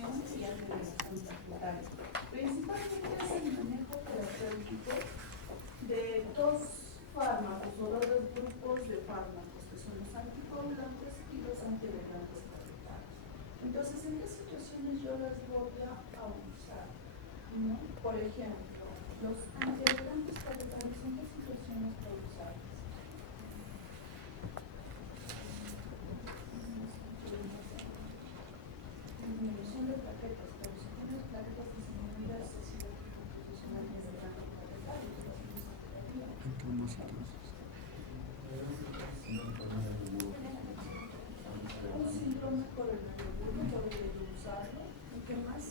conducción y alteración estatutaria. Principalmente es el manejo terapéutico de dos fármacos o dos grupos de fármacos, que son los anticoagulantes y los antiagregantes estatutarios. Entonces, ¿en qué situaciones yo las voy a usar? ¿No? Por ejemplo, los antiagregantes estatutarios, ¿en qué situaciones puedo usarlos? Disminución de plaquetas, pero si tienes plaquetas disminuidas, es igual que composición antiagregante estatutario. Un síndrome por el nervio podría usarlo. ¿Y qué más?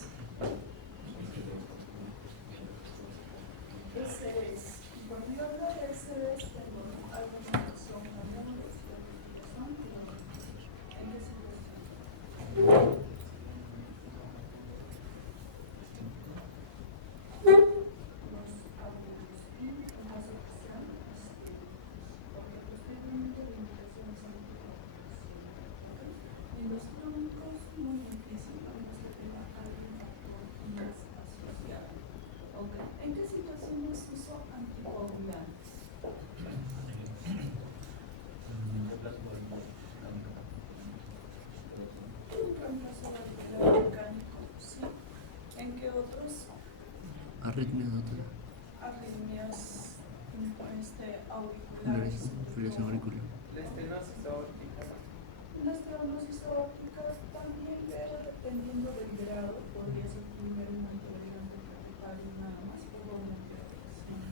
SBS. Cuando yo hablo de SBS, tengo algunos que son hormonas y otros que son kilómetros. ¿En qué situación? Los abuelos y en caso que sean porque posteriormente la indicación es anticoagulación. En los crónicos, muy difícil, a menos que tenga algún factor más asociado. Okay. ¿En qué situaciones uso anticoagulantes? Un reemplazo valvular mecánico, sí. ¿En qué otros? Arritmias auriculares. fibrilación auricular. La estenosis aórtica. La estenosis aórtica también, pero dependiendo del grado, podría ser primero un antiagregante estatutario nada más o una antiagregación.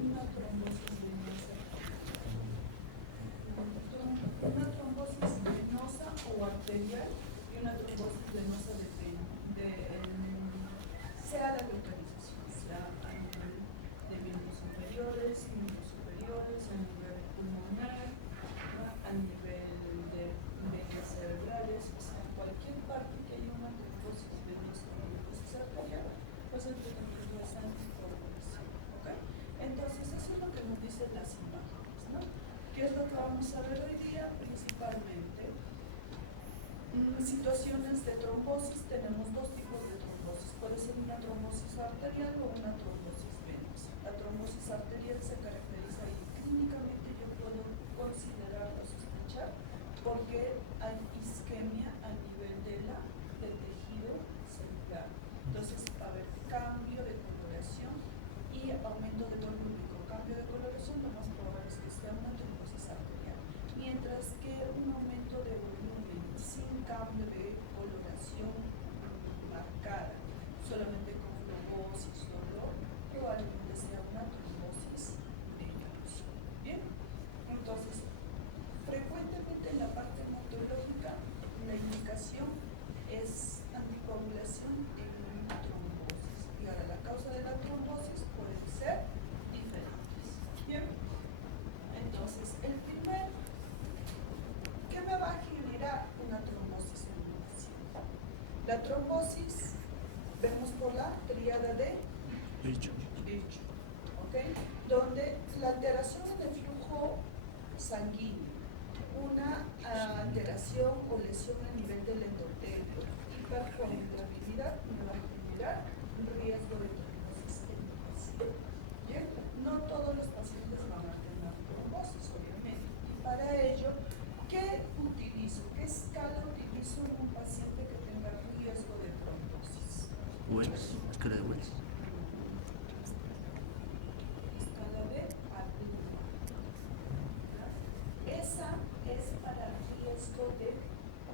Una trombosis venosa. Una trombosis venosa o arterial y una trombosis venosa de pena. Sea la localización, sea a nivel de miembros superiores, a nivel pulmonar, a nivel de venas cerebrales, o sea, cualquier parte que haya una trombosis venosa o trombosis arterial, pues el tratamiento es anticoagulación. ¿Okay? Entonces, eso es lo que nos dicen las imágenes, ¿no? ¿Qué es lo que vamos a ver hoy día? Principalmente, situaciones de trombosis. Tenemos dos tipos de trombosis. Puede ser una trombosis arterial o una trombosis venosa. La trombosis arterial se caracteriza y clínicamente yo puedo considerar o sospechar porque hay isquemia a nivel del tejido celular. Entonces, va a haber cambio de coloración y aumento de volumen. Con cambio de coloración, lo más probable es que sea una trombosis arterial. Mientras que un aumento de volumen sin cambio de coloración marcada, solamente con fluorosis o dolor, probablemente sea una trombosis venosa. Bien, entonces, frecuentemente en la parte hematológica, la indicación es anticoagulación en una trombosis. Y ahora, la causa de la trombosis pueden ser diferentes. Bien, entonces, el primer, ¿qué me va a generar una trombosis en un paciente? La trombosis, vemos por la tríada de Bicho. ¿Okay? Donde la alteración en el flujo sanguíneo, una alteración o lesión a nivel del endotelio, hipercoagulabilidad, me va a generar un riesgo de trombosis en el paciente. ¿Bien? No todos los pacientes van a tener trombosis, obviamente. Y para ello, ¿qué utilizo? ¿Qué escala utilizo en un paciente que tenga riesgo de trombosis? Wells, escala de Wells. Escala de Arduino. Esa es para riesgo de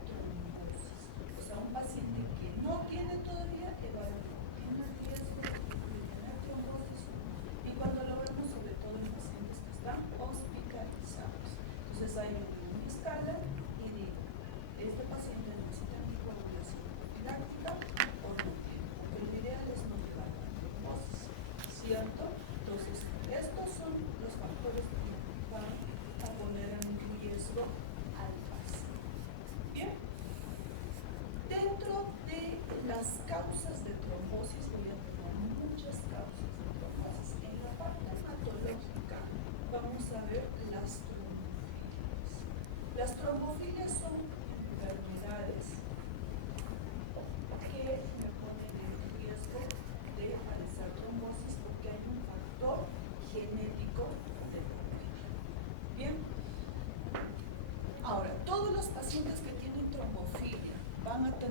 trombosis. O sea, un paciente que no tiene todavía, evaluamos, tiene riesgo de tener trombosis. Y cuando lo vemos, sobre todo en pacientes que están hospitalizados. Entonces hay una escala y digo, este paciente necesita anticoagulación profiláctica o no tiene, porque lo ideal es no llevar a trombosis, ¿cierto? Entonces, estos son los factores que van a poner en riesgo al paciente. Bien, dentro de las causas de trombosis, voy a tener muchas causas de trombosis. En la parte hematológica vamos a ver las trombofilias. Las trombofilias son enfermedades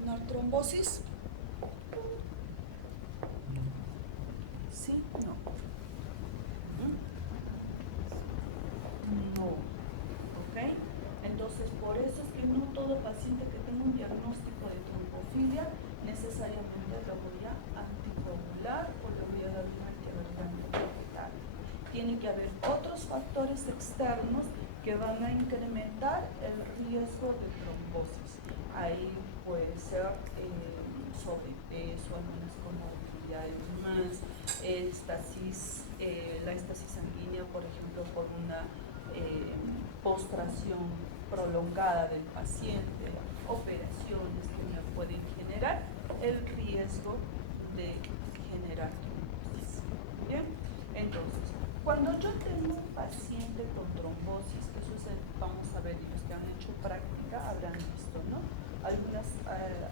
ocasionar trombosis? ¿Sí? No. No. ¿Ok? Entonces, por eso es que no todo paciente que tenga un diagnóstico de trombofilia necesariamente lo voy a anticoagular o le voy a dar un antiagregante vegetal. Tiene que haber otros factores externos que van a incrementar el riesgo de trombosis. Ahí puede ser sobrepeso, algunas comorbilidades más, la estasis sanguínea, por ejemplo, por una postración prolongada del paciente, operaciones que me pueden generar el riesgo de generar trombosis. Bien, entonces, cuando yo tengo un paciente con trombosis, eso es vamos a ver, y los que han hecho práctica habrán visto, ¿no?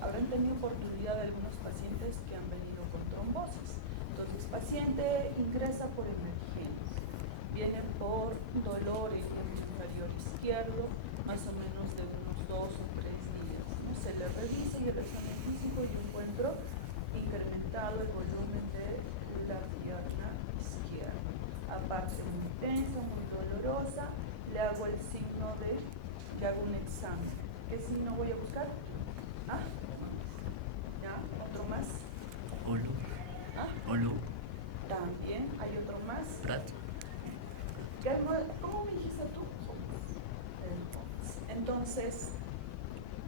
Habrán tenido oportunidad de algunos pacientes que han venido con trombosis. Entonces, paciente ingresa por emergencia, viene por dolor en el miembro inferior izquierdo, más o menos de unos 2 o 3 días, ¿no? Se le revisa y el examen físico y encuentro incrementado el volumen de la pierna izquierda. Aparte muy tensa, muy dolorosa, le hago un examen. ¿Qué signo voy a buscar? ¿Ah? ¿Ya? ¿Otro más? Olo. ¿Ah? Olo. También, ¿hay otro más? Prat. ¿Cómo me dijiste tú? Entonces,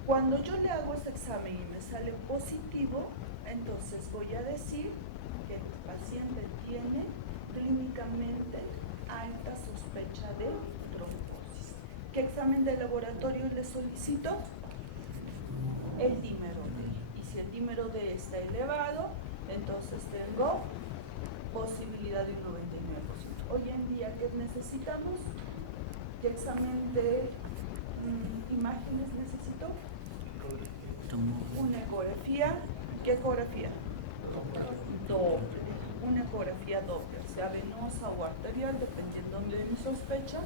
cuando yo le hago este examen y me sale positivo, entonces voy a decir que el paciente tiene clínicamente alta sospecha de trombosis. ¿Qué examen de laboratorio le solicito? El dímero D. Y si el dímero D está elevado, entonces tengo posibilidad de un 99%. Hoy en día, ¿qué necesitamos? ¿Qué examen de imágenes necesito? Una ecografía. ¿Qué ecografía? Doble. Una ecografía doble, sea venosa o arterial, dependiendo de mi sospecha,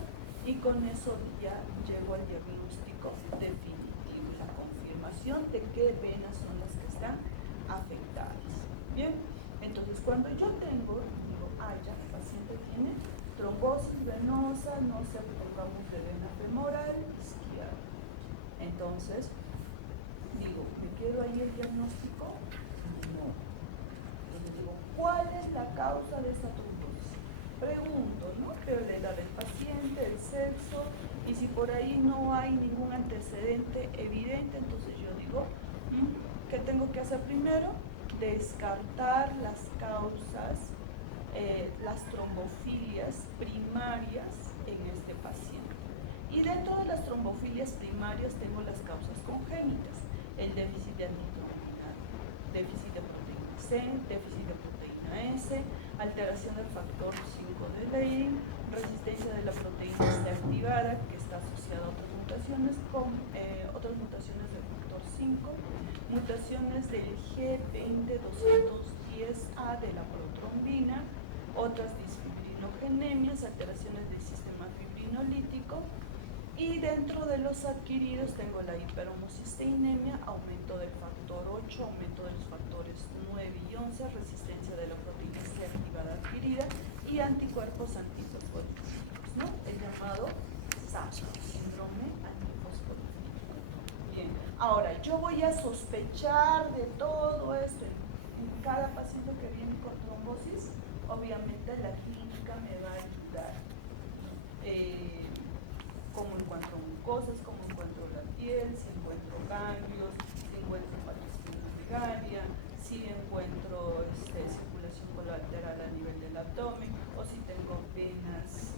y con eso ya llego al diagnóstico definitivo, la confirmación de qué venas son las que están afectadas. Bien, entonces cuando yo digo, ya el paciente tiene trombosis venosa, no sé, pongamos de vena femoral izquierda. Entonces, digo, ¿me quedo ahí el diagnóstico? No. Entonces digo, ¿cuál es la causa de esta trombosis? Pregunto, ¿no? Veo la edad del paciente, el sexo, y si por ahí no hay ningún antecedente evidente, entonces yo digo, ¿qué tengo que hacer primero? Descartar las causas, las trombofilias primarias en este paciente. Y dentro de las trombofilias primarias tengo las causas congénitas, el déficit de antitrombina, déficit de proteína C, déficit de proteína S, alteración del factor 5 de Leydig, resistencia de la proteína C activada, que está asociada a otras mutaciones, otras mutaciones del factor 5, mutaciones del G20-210A de la protrombina, otras disfibrinogénemias, alteraciones del sistema fibrinolítico, y dentro de los adquiridos tengo la hiperhomocisteinemia, aumento del factor 8, aumento de los factores 9 y 11, resistencia de la proteína C activada adquirida y anticuerpos antifosfolípicos, ¿no? El llamado SAP, síndrome antifosfolípico. Bien, ahora yo voy a sospechar de todo esto en cada paciente que viene con trombosis. Obviamente la clínica me va a ayudar. Cómo encuentro mucosas, cómo encuentro la piel, si encuentro ganglios, si encuentro paresquinomegalia, si encuentro circulación colateral a nivel del abdomen, o si tengo venas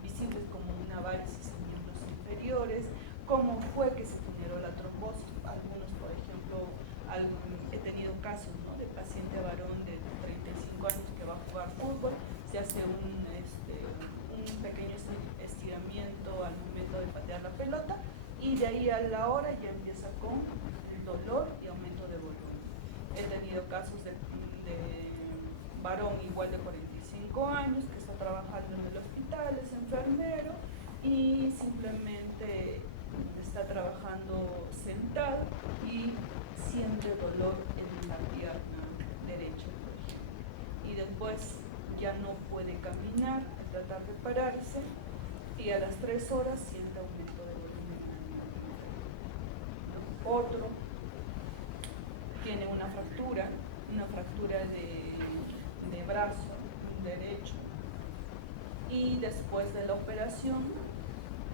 visibles como una varicis en miembros inferiores, cómo fue que se generó la trombosis. Algunos, por ejemplo, he tenido casos, ¿no?, de paciente varón de 35 años que va a jugar fútbol, se hace un pequeño estiramiento al momento de patear la pelota y de ahí a la hora ya empieza con el dolor y aumento de volumen. He tenido casos de varón igual de 45 años que está trabajando en el hospital, es enfermero y simplemente está trabajando sentado debilitado y siente dolor en la pierna derecha. Y después ya no puede caminar, tratar de pararse y a las 3 horas siente aumento de volumen. Otro tiene una fractura de brazo derecho y después de la operación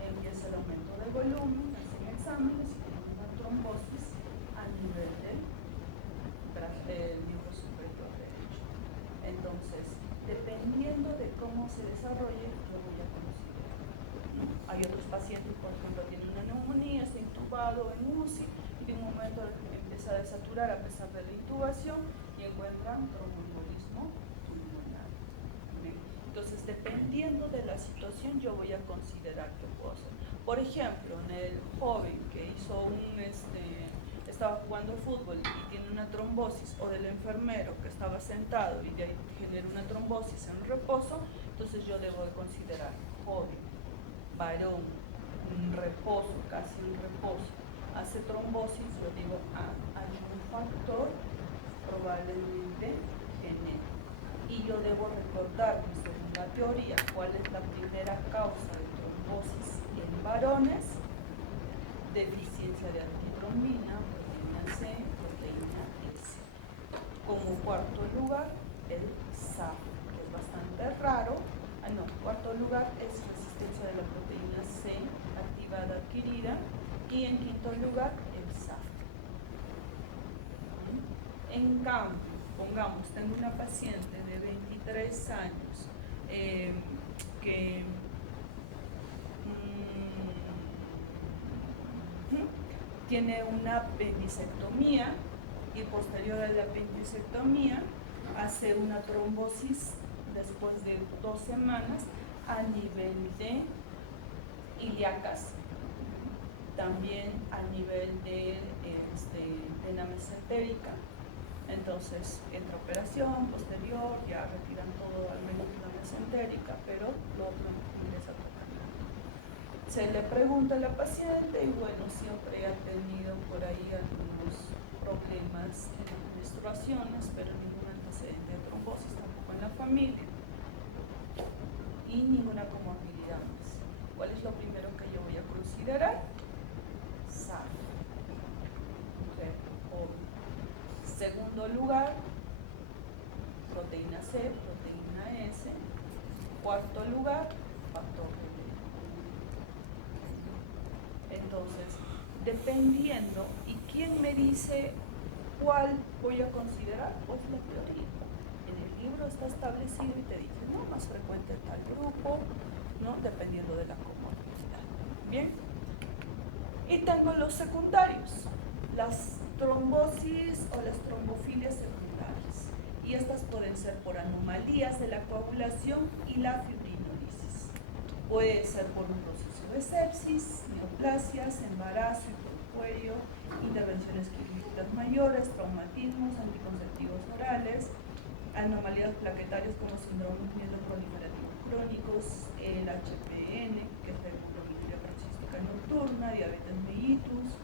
empieza el aumento de volumen, hacen exámenes y tiene una trombosis a nivel del miembro superior derecho. Entonces, dependiendo de cómo se desarrolle, yo voy a considerar. Hay otros pacientes, por ejemplo, tienen una neumonía, está intubado en UCI y de un momento empieza a desaturar a pesar de la intubación y encuentran tromboembolismo pulmonar. Entonces, dependiendo de la situación, yo voy a considerar qué puedo hacer. Por ejemplo, en el joven que hizo estaba jugando fútbol y tiene una trombosis, o del enfermero que estaba sentado y de ahí genera una trombosis en reposo, entonces yo debo de considerar joven, varón, un reposo, casi un reposo, hace trombosis, yo digo, hay un factor probablemente genético. Y yo debo recordarme, según la teoría, cuál es la primera causa de trombosis en varones: deficiencia de antitrombina, proteína C, proteína S. Como cuarto lugar, el SAF, que es bastante raro. Cuarto lugar es resistencia de la proteína C activada adquirida. Y en quinto lugar, el SAF. En cambio, pongamos, tengo una paciente de 23 años que tiene una apendicectomía y posterior a la apendicectomía hace una trombosis después de 2 semanas a nivel de ilíacas, también a nivel de vena mesentérica. Entonces entra operación posterior, ya retiran todo al menos la mesentérica, pero lo otro ingresa tratamiento. Se le pregunta a la paciente y bueno, siempre ha tenido por ahí algunos problemas en las menstruaciones, pero ningún antecedente de trombosis tampoco en la familia y ninguna comorbilidad más. ¿Cuál es lo primero que yo voy a considerar? SAF. Segundo lugar, proteína C, proteína S. Cuarto lugar, factor genético. Entonces, dependiendo, ¿y quién me dice cuál voy a considerar? Pues la teoría. En el libro está establecido y te dice, no, más frecuente en tal grupo, ¿no? Dependiendo de la comorbilidad. Bien. Y tengo los secundarios, las trombosis o las trombofilias secundarias. Y estas pueden ser por anomalías de la coagulación y la fibrinolisis. Puede ser por un proceso de sepsis, neoplasias, embarazo, cuello, intervenciones quirúrgicas mayores, traumatismos, anticonceptivos orales, anomalías plaquetarias como síndrome mieloproliferativos crónicos, el HPN, que es la hemoglobinuria paroxística nocturna, diabetes mellitus,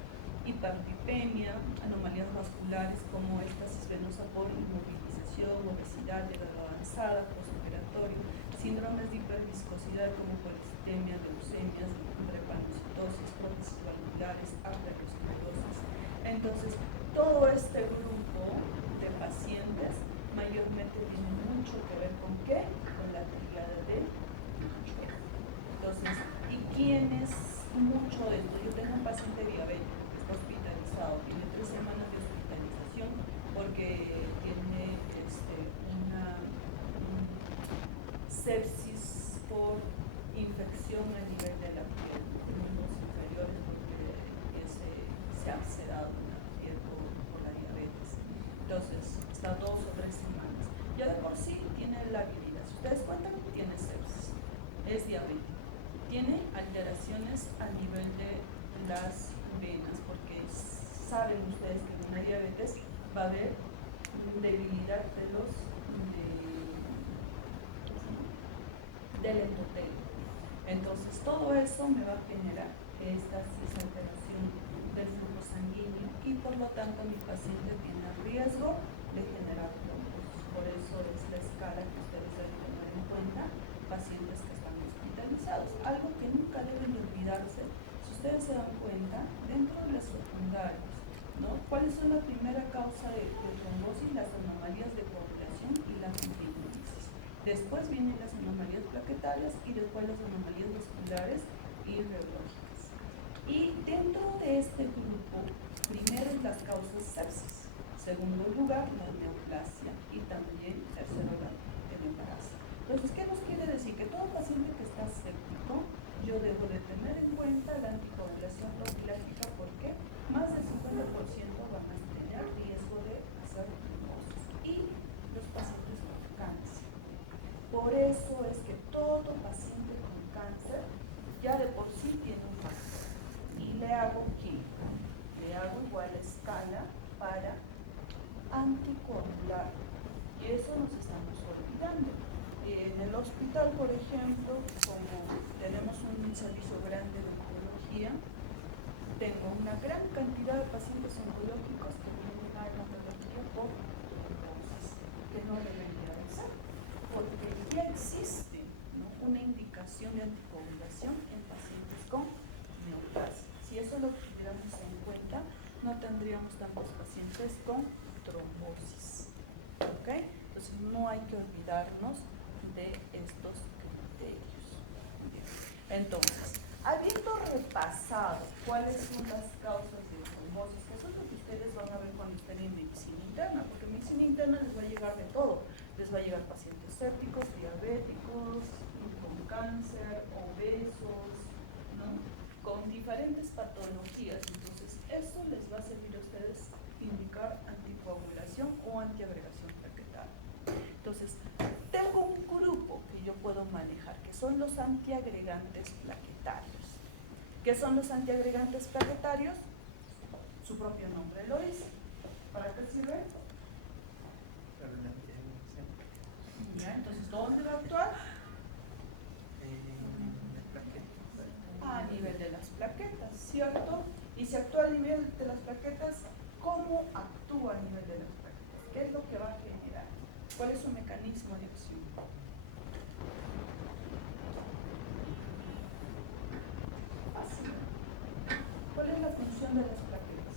hiperlipemia, anomalías vasculares como éstasis venosa por inmovilización, obesidad, edad avanzada, postoperatorio, síndromes de hiperviscosidad como policitemia, leucemias, drepanocitosis, prótesis valvulares, arteriosclerosis. Entonces, todo este grupo de pacientes mayormente tiene mucho que ver con ¿qué? Con la tríada de Choi. Entonces, ¿y quién es mucho de esto? Yo tengo un paciente diabético que está hospitalizado, tiene 3 semanas de hospitalización porque tiene una sepsis por infección a nivel de la piel, miembros inferiores, porque se ha sedado la piel por la diabetes. Entonces, está 2 o 3 semanas. Ya de por sí tiene la virilidad. Si ustedes cuentan, tiene sepsis, es diabético. Tiene alteraciones a nivel de las venas, porque saben ustedes que en una diabetes va a haber debilidad del endotelio. Entonces todo eso me va a generar esta alteración del flujo sanguíneo por lo tanto mi paciente tiene riesgo de generar trombosis. Por eso es la escala que ustedes deben tener en cuenta, pacientes que están hospitalizados. Algo que nunca deben de olvidarse, si ustedes se dan cuenta, dentro de las secundarias, ¿no? ¿Cuáles son la primera causa de trombosis? Las anomalías de coagulación y la fibrinosis. Después vienen las anomalías plaquetarias y después las anomalías vasculares y reológicas. Y dentro de este grupo, primero las causas sepsis, segundo lugar la neoplasia y también tercero la hemorragia. Entonces, ¿qué nos quiere decir? Que todo paciente que está séptico, yo debo de tener en cuenta la anticoagulación profiláctica porque más del 50% van a tener riesgo de hacer trombosis y los pacientes con cáncer. Por eso es que todo paciente con cáncer ya de por sí tiene un factor. Y le hago ¿qué? Le hago igual escala para anticoagular. Y eso nos estamos olvidando. En el hospital, por ejemplo, como tenemos un servicio grande de oncología, tengo una gran cantidad de pacientes oncológicos que vienen a la oncología por trombosis, que no debería de ser, porque ya existe, ¿no?, una indicación de anticoagulación en pacientes con neoplasia. Si eso lo tuviéramos en cuenta, no tendríamos tantos pacientes con trombosis. ¿Ok? Entonces no hay que olvidarnos de estos criterios. Bien. Entonces, habiendo repasado cuáles son las causas de trombosis, que eso es lo que ustedes van a ver cuando estén en medicina interna, porque en medicina interna les va a llegar de todo. Les va a llegar pacientes sépticos, diabéticos, con cáncer, obesos, ¿no?, con diferentes patologías. Entonces, eso les va a servir a ustedes indicar anticoagulación o antiagregación plaquetaria. Entonces, tengo un grupo que yo puedo manejar, que son los antiagregantes plaquetarios. ¿Qué son los antiagregantes plaquetarios? Su propio nombre lo dice. ¿Para qué sirve? Ya, entonces, ¿dónde va a actuar? A nivel de las plaquetas, ¿cierto? Y si actúa a nivel de las plaquetas, ¿cómo actúa a nivel de las plaquetas? ¿Qué es lo que va a generar? ¿Cuál es su mecanismo de acción? Fácil. ¿Cuál es la función de las plaquetas?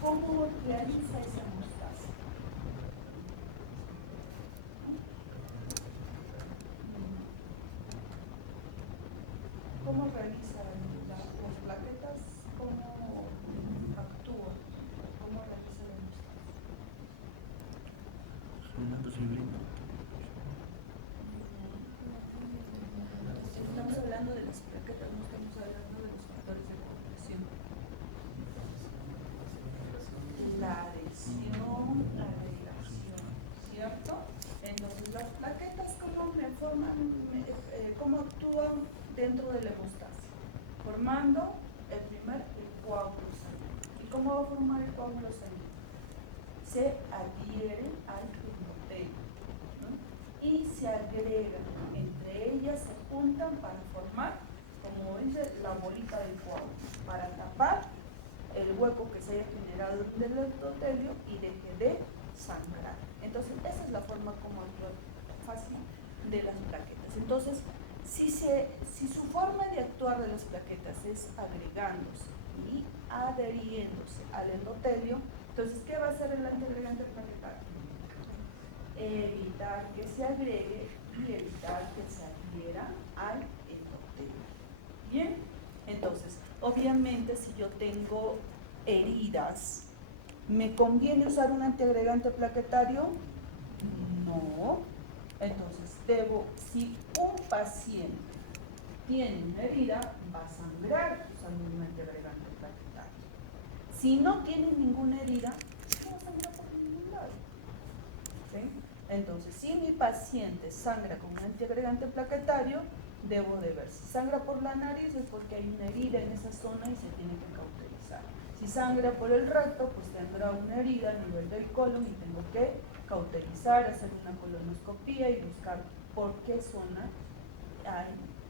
¿Cómo realiza esa hemostasia? ¿Cómo realiza las plaquetas? ¿Cómo actúa? ¿Cómo realiza la hemostasia? Estamos hablando de las plaquetas, no estamos hablando de los factores de coagulación. La adhesión, la agregación, ¿cierto? Entonces, las plaquetas, ¿cómo me forman, cómo actúan dentro de la hemostasia? Formando el coágulo sanguíneo. ¿Y cómo va a formar el coágulo sanguíneo? Se adhieren al endotelio, ¿no?, y se agregan, entre ellas se juntan para formar, como dice, la bolita del coágulo, para tapar el hueco que se haya generado del endotelio y deje de sangrar. Entonces, esa es la forma como actúa fácil de las plaquetas. Entonces, si su forma de actuar de las plaquetas es agregándose y adheriéndose al endotelio, entonces, ¿qué va a hacer el antiagregante plaquetario? Evitar que se agregue y evitar que se adhiera al endotelio. Bien, entonces, obviamente, si yo tengo heridas, ¿me conviene usar un antiagregante plaquetario? No. Entonces, si un paciente tiene una herida, va a sangrar usando un antiagregante plaquetario. Si no tiene ninguna herida, no va a sangrar por ningún lado. ¿Sí? Entonces, si mi paciente sangra con un antiagregante plaquetario, debo de ver si sangra por la nariz es porque hay una herida en esa zona y se tiene que cauterizar. Si sangra por el recto, pues tendrá una herida a nivel del colon y tengo que cauterizar, hacer una colonoscopía y buscar por qué zona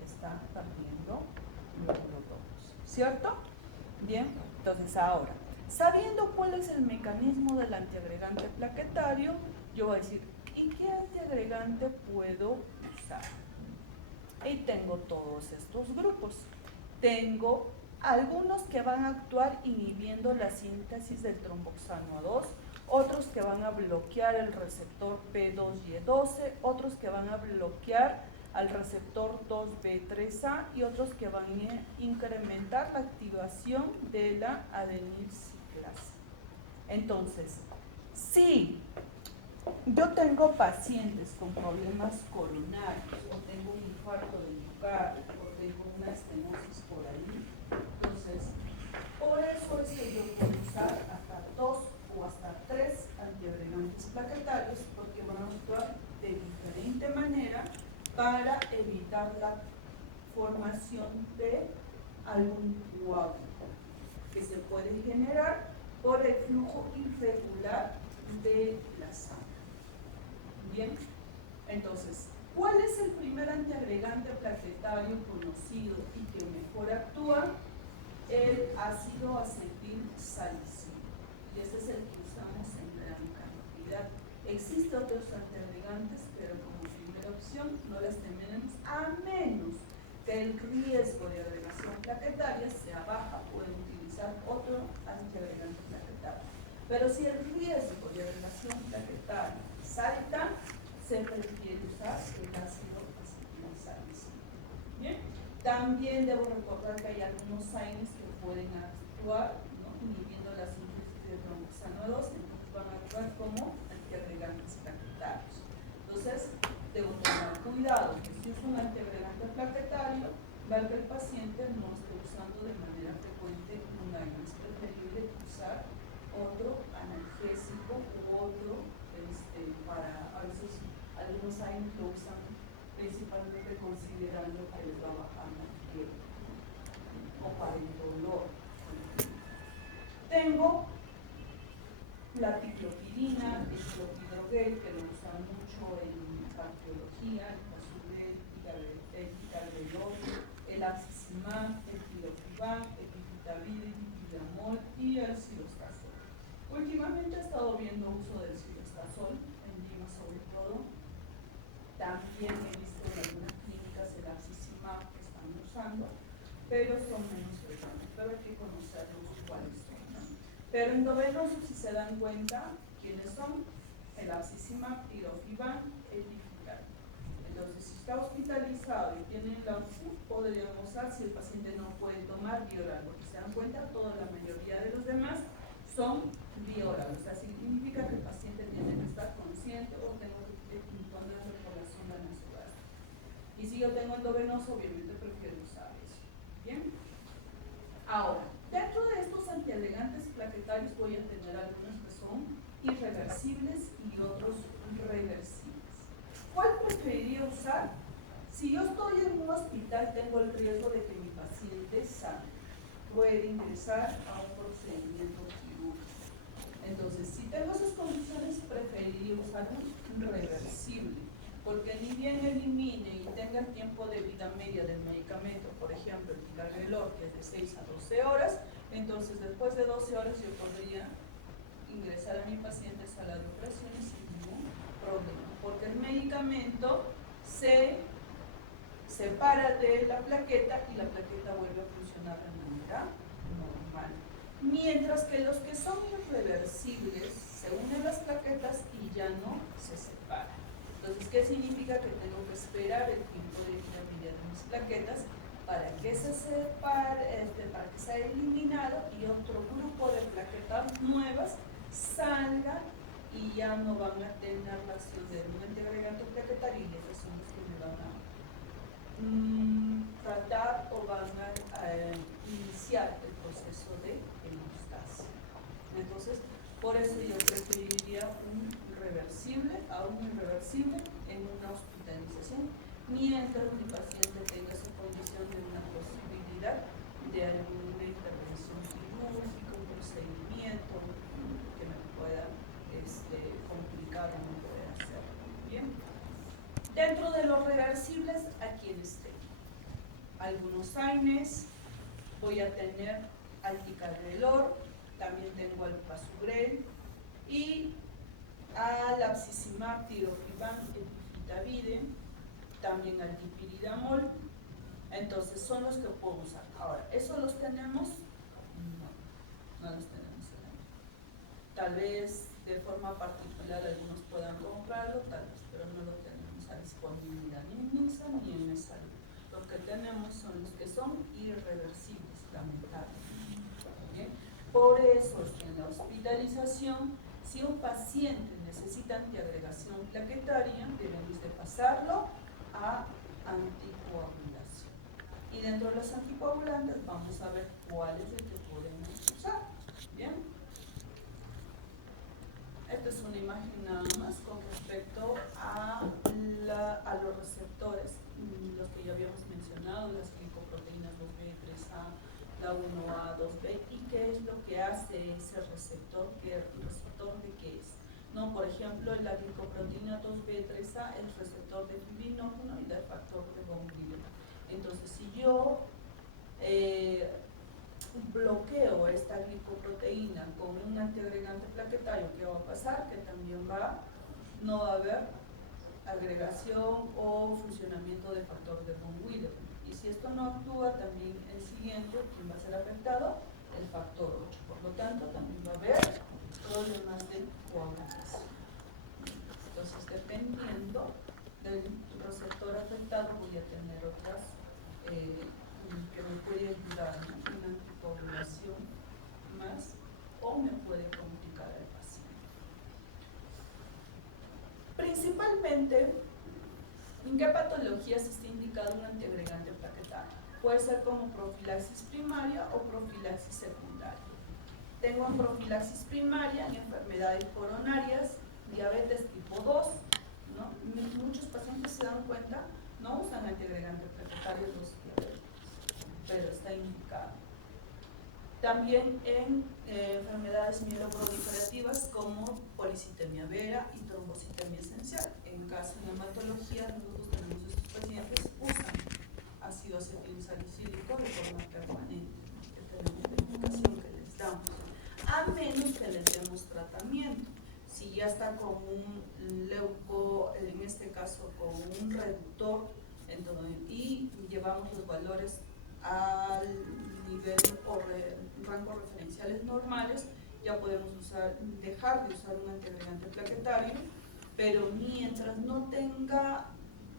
está partiendo los glóbulos, ¿cierto? Bien, entonces ahora, sabiendo cuál es el mecanismo del antiagregante plaquetario, yo voy a decir, ¿y qué antiagregante puedo usar? Y tengo todos estos grupos. Tengo algunos que van a actuar inhibiendo la síntesis del tromboxano A2, otros que van a bloquear el receptor P2Y12, otros que van a bloquear al receptor 2B3A y otros que van a incrementar la activación de la adenilciclasa. Entonces, si yo tengo pacientes con problemas coronarios, o tengo un infarto de miocardio, o tengo una estenosis por ahí, entonces, por eso es que yo puedo usar hasta 2 o hasta 3 antiagregantes plaquetarios, porque van a actuar de diferente manera para evitar la formación de algún coágulo que se puede generar por el flujo irregular de la sangre. Bien, entonces, ¿cuál es el primer antiagregante plaquetario conocido y que mejor actúa? El ácido acetil salicílico. Y este es el que usamos en gran cantidad. Existen otros antiagregantes, pero como primera opción no las tenemos, a menos que el riesgo de agregación plaquetaria sea baja, pueden utilizar otro antiagregante plaquetario. Pero si el riesgo de agregación plaquetaria es alta, se prefiere usar el ácido acetil salicílico. Bien, también debo recordar que hay algunos AINES que pueden actuar, ¿no?, inhibiendo la síntesis de tromboxano A2, entonces van a actuar como antiagregantes plaquetarios. Entonces, debo tomar cuidado que si uso un antiagregante plaquetario, ver que el paciente no esté usando de manera frecuente un AINE. Es preferible usar otro analgésico u otro para, a veces algunos AINES lo usan principalmente considerando que les va a bajar la fiebre o para el dolor. Tengo la ticlopirina, el clopidogrel, que lo usan mucho en cardiología, el Cazubel, el ticagrelor, el abscisimac, el tirofiban, el tipitabide, el tipiramol y el cilostaxol. Últimamente he estado viendo uso del cilostaxol en Lima sobre todo. También he visto en algunas clínicas el abscisimac que están usando, pero son menos frecuentes, pero hay que conocerlos cuáles son, ¿no? Pero endovenosos, si se dan cuenta, ¿quiénes son? El abscisimac, tirofiban, etifical. Entonces, si está hospitalizado y tiene la opción, podríamos usar, si el paciente no puede tomar, bioral, porque se dan cuenta, toda la mayoría de los demás son bioral, o sea, significa que el paciente tiene que estar consciente o tengo que ponerlo por la sonda nasogástrica. Y si yo tengo endovenoso, obviamente prefiero usar eso. Bien. Ahora, dentro de estos antiagregantes plaquetarios voy a tener algunos que son irreversibles y otros reversibles. ¿Cuál preferiría usar? Si yo estoy en un hospital, tengo el riesgo de que mi paciente sane, puede ingresar a un procedimiento quirúrgico. Entonces, si tengo esas condiciones, preferiría usar un reversible, porque ni bien elimine y tenga el tiempo de vida media del medicamento, por ejemplo, el ticagrelor, que es de 6 a 12 horas, entonces después de 12 horas yo podría ingresar a mi paciente a sala de operaciones sin ningún problema, porque el medicamento se separa de la plaqueta y la plaqueta vuelve a funcionar de manera normal. Mientras que los que son irreversibles se unen las plaquetas y ya no se separan. Entonces, ¿qué significa? Que tengo que esperar el tiempo de vida media de mis plaquetas para que se separe, para que sea eliminado y otro grupo de plaquetas nuevas salga y ya no van a tener la acción de un antiagregante plaquetario y esos son los que me van a tratar o van a iniciar el proceso de hemostasia. Entonces, por eso yo preferiría un reversible a un irreversible en una hospitalización, mientras mi paciente tenga esa condición de una posibilidad de alguna intervención quirúrgica, un procedimiento que me pueda complicar o no poder hacer. Bien. Dentro de los reversibles, ¿a quiénes tengo? Algunos AINES, voy a tener alticarelor, también tengo al prasugrel y al abscisimab, tirofiban, epifitavide, también al dipiridamol. Entonces son los que puedo usar. Ahora, ¿eso los tenemos? No los tenemos en la ley. Tal vez de forma particular algunos puedan comprarlo, tal vez, pero no lo tenemos a disponibilidad ni en MINSA ni en Salud. Lo que tenemos son los que son irreversibles, lamentablemente. ¿Bien? Por eso es que en la hospitalización, si un paciente necesita antiagregación plaquetaria, debemos de pasarlo a anticoagulación. Y dentro de los anticoagulantes vamos a ver cuál es el que podemos usar. ¿Bien? Esta es una imagen nada más con respecto a los receptores, los que ya habíamos mencionado, las glicoproteínas 2B, 3A, la 1A, 2B, y qué es lo que hace ese receptor, ¿el receptor de qué es? No, por ejemplo, la glicoproteína 2B, 3A, el receptor de fibrinógeno y del factor de von Willebrand. Entonces, si yo bloqueo esta glicoproteína con un antiagregante plaquetario, ¿qué va a pasar? Que también no va a haber agregación o funcionamiento del factor de von Willebrand. Y si esto no actúa, también el siguiente, ¿quién va a ser afectado? El factor 8. Por lo tanto, también va a haber problemas de coagulación. Entonces, dependiendo del receptor afectado, voy a tener otras que me puede ayudar, ¿no? Una anticoagulación más, o me puede complicar al paciente. Principalmente, ¿en qué patologías está indicado un antiagregante plaquetario? Puede ser como profilaxis primaria o profilaxis secundaria. Tengo en profilaxis primaria en enfermedades coronarias, diabetes tipo 2, ¿no? Muchos pacientes se dan cuenta, no usan antiagregante plaquetario los diabéticos, pero está indicado. También en enfermedades mieloproliferativas como policitemia vera y trombocitemia esencial. En caso de hematología, nosotros tenemos estos pacientes usan ácido acetilsalicílico de forma permanente, que tenemos la medicación que les damos, a menos que les demos tratamiento. Si ya está con un leuco, en este caso con un reductor, entonces, y llevamos los valores al nivel o rangos referenciales normales, ya podemos dejar de usar un antiagregante plaquetario, pero mientras no tenga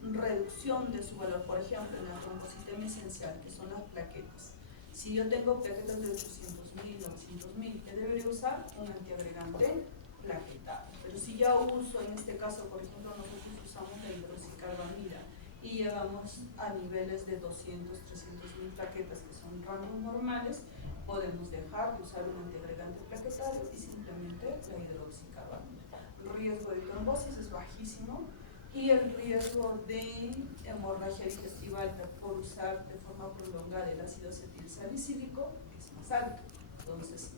reducción de su valor, por ejemplo, en la trombocitemia esencial, que son las plaquetas. Si yo tengo plaquetas de 800.000, 900.000, ¿qué debería usar? Un antiagregante plaquetario. Pero si ya uso, en este caso, por ejemplo, nosotros usamos la hidroxicarbamida y llegamos a niveles de 200, 300.000 plaquetas, que son rangos normales, podemos dejar de usar un antiagregante plaquetario y simplemente la hidroxicarbamida. El riesgo de trombosis es bajísimo y el riesgo de hemorragia digestiva alta por usar de forma prolongada el ácido acetilsalicílico es más alto. Entonces,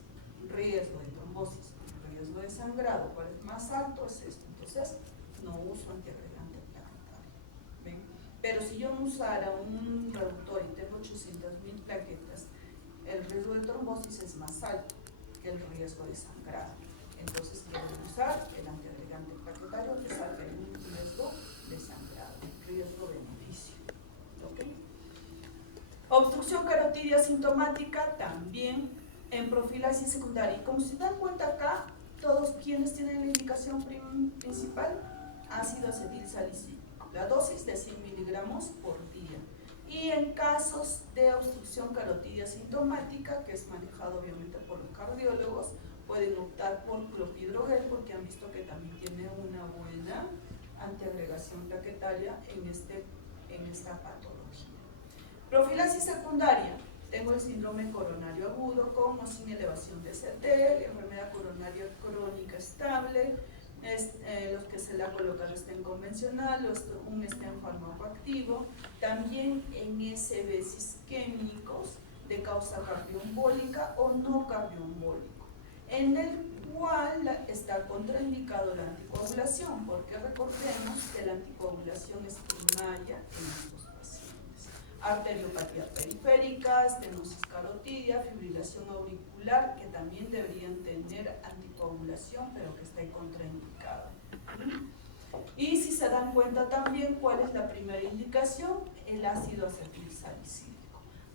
riesgo de trombosis, riesgo de sangrado, ¿cuál es más alto? Es esto. Entonces, no uso antiagregante plaquetario. ¿Ven? Pero si yo no usara un reductor y tengo 800.000 plaquetas, el riesgo de trombosis es más alto que el riesgo de sangrado. Entonces, quiero usar el antiagregante plaquetario que salga en un riesgo de sangrado, riesgo-beneficio. ¿Okay? Obstrucción carotidia sintomática también en profilaxis secundaria. Y como se dan cuenta acá, todos quienes tienen la indicación principal, ácido acetilsalicílico. La dosis de 100 miligramos por día. Y en casos de obstrucción carotidia sintomática, que es manejado obviamente por los cardiólogos, pueden optar por clopidogrel porque han visto que también tiene una buena antiagregación plaquetaria en esta patología. Profilaxis secundaria. Tengo el síndrome coronario agudo con o sin elevación de CT, enfermedad coronaria crónica estable, los que se le ha colocado estén convencional, un estén farmacoactivo, también en SBs isquémicos de causa cardioembólica o no cardioembólico, en el cual está contraindicado la anticoagulación, porque recordemos que la anticoagulación es primaria en estos pacientes. arteriopatía periférica, estenosis carotidia, fibrilación auricular, que también deberían tener anticoagulación, pero que está contraindicada. Y si se dan cuenta también, ¿cuál es la primera indicación? El ácido acetilsalicílico.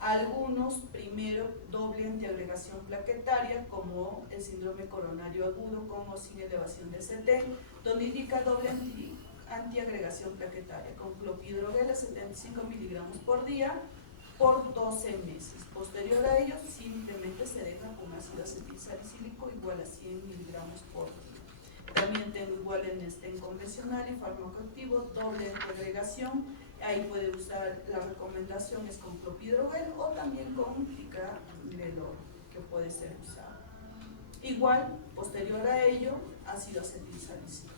Algunos, primero, doble antiagregación plaquetaria, como el síndrome coronario agudo con o sin elevación de CT, donde indica doble antiagregación plaquetaria, con clopidogrel a 75 miligramos por día por 12 meses. Posterior a ello, simplemente se deja con ácido acetilsalicílico igual a 100 miligramos por día. También tengo igual en convencional y fármaco activo, doble antiagregación. Ahí puede usar, la recomendación es con clopidogrel o también con ticagrelor, que puede ser usado. Igual, posterior a ello, ácido acetilsalicílico.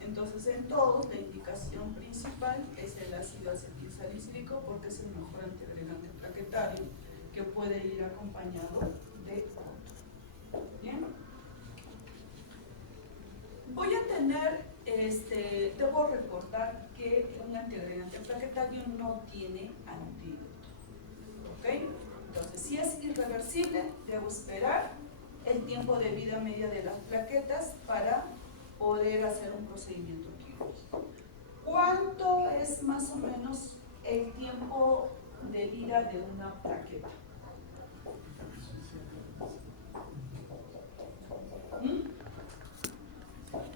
Entonces, en todos, la indicación principal es el ácido acetilsalicílico porque es el mejor antiagregante plaquetario que puede ir acompañado de otro. ¿Bien? Voy a tener, debo recordar que un antiagregante plaquetario no tiene antídoto. ¿Ok? Entonces, si es irreversible, debo esperar el tiempo de vida media de las plaquetas para poder hacer un procedimiento quirúrgico. ¿Cuánto es más o menos el tiempo de vida de una plaqueta?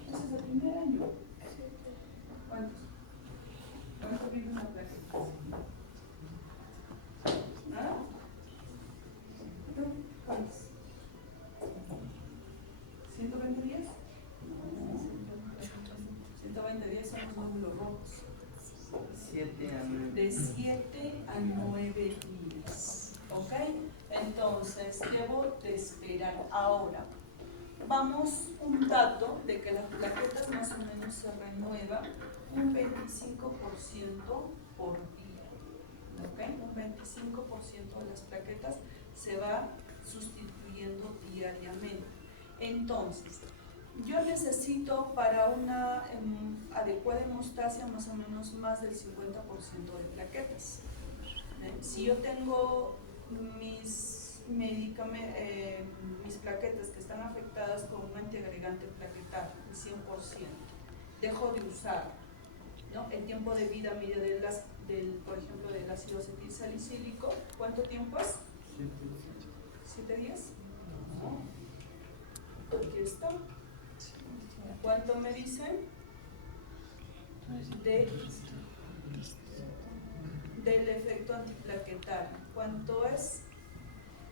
Ese es el primer año. ¿Cuánto vive una plaqueta? ¿Nada? ¿Cuántos? ¿120 días? 120 días son los nódulos rojos. 7 a 9. De 7 a 9 días. ¿Ok? Entonces, debo de esperar. Ahora, vamos un dato de que las plaquetas más o menos se renuevan un 25% por día. ¿Ok? Un 25% de las plaquetas se va sustituyendo diariamente. Entonces, yo necesito para una adecuada hemostasia más o menos más del 50% de plaquetas. Si yo tengo mis plaquetas que están afectadas con un antiagregante plaquetario, el 100%, dejo de usar, ¿no? El tiempo de vida media por ejemplo, del ácido acetilsalicílico, ¿cuánto tiempo es? 7 días. Aquí está. ¿Cuánto me dicen? Del efecto antiplaquetario. ¿Cuánto es?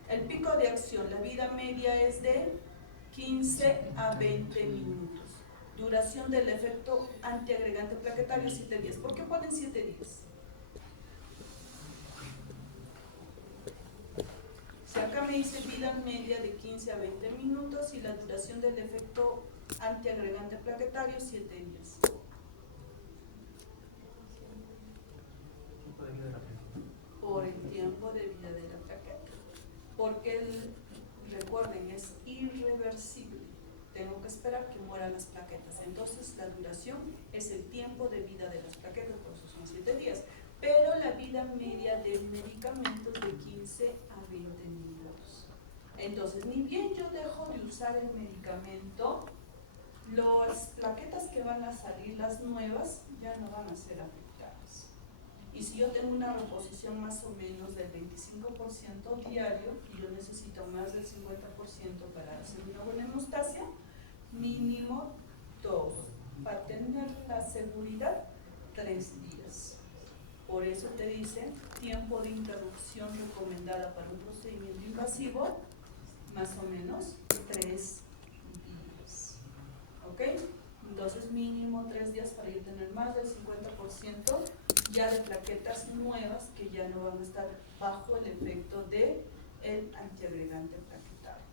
El pico de acción, la vida media es de 15 a 20 minutos. Duración del efecto antiagregante plaquetario, 7 días. ¿Por qué ponen 7 días? Si acá me dice vida media de 15 a 20 minutos y la duración del efecto antiagregante plaquetario, 7 días. Por el tiempo de vida de la plaqueta. Porque, recuerden, es irreversible. Tengo que esperar que mueran las plaquetas. Entonces, la duración es el tiempo de vida de las plaquetas, por eso son 7 días. Pero la vida media del medicamento es de 15 a 20 minutos. Entonces, ni bien yo dejo de usar el medicamento, las plaquetas que van a salir, las nuevas, ya no van a ser afectadas. Y si yo tengo una reposición más o menos del 25% diario y yo necesito más del 50% para hacer una buena hemostasia, mínimo 2. Para tener la seguridad, 3 días. Por eso te dice tiempo de interrupción recomendada para un procedimiento invasivo, más o menos 3 días. ¿Ok? Entonces mínimo 3 días para yo tener más del 50% ya de plaquetas nuevas que ya no van a estar bajo el efecto del antiagregante plaquetario.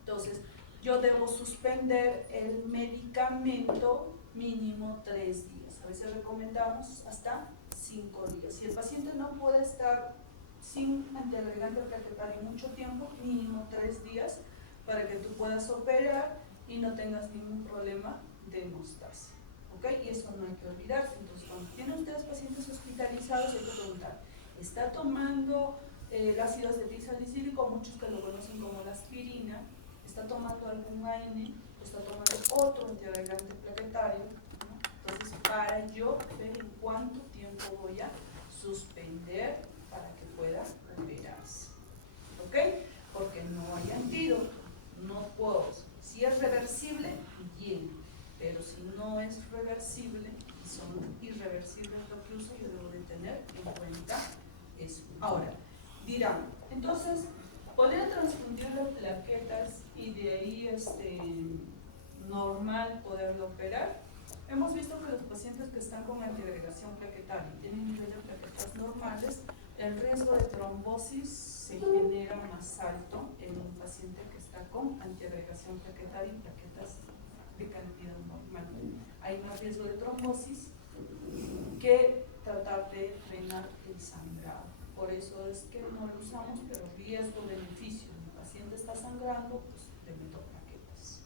Entonces, yo debo suspender el medicamento mínimo 3 días. A veces recomendamos hasta 5 días. Si el paciente no puede estar sin antiagregante plaquetario mucho tiempo, mínimo 3 días para que tú puedas operar y no tengas ningún problema de hemostasia. ¿Ok? Y eso no hay que olvidarse. Entonces, cuando tienen ustedes pacientes hospitalizados, hay que preguntar, está tomando el ácido acetilsalicílico, muchos que lo conocen como la aspirina, está tomando algún AINE, está tomando otro antiagregante plaquetario, ¿no? Entonces, para yo ver en cuánto tiempo voy a suspender para que pueda recuperarse, ¿ok? Porque no hay antídoto, no puedo. Si es reversible, bien, pero si no es reversible, y son irreversibles lo que uso, yo debo de tener en cuenta eso. Ahora, dirán, entonces, poder transfundir las plaquetas y de ahí normal poderlo operar. Hemos visto que los pacientes que están con antiagregación plaquetaria y tienen nivel de plaquetas normales, el riesgo de trombosis se genera más alto en un paciente que está con antiagregación plaquetaria y plaquetas de cantidad normal. Hay más riesgo de trombosis que tratar de frenar el sangrado. Por eso es que no lo usamos, pero riesgo-beneficio. El paciente está sangrando, pues le meto plaquetas.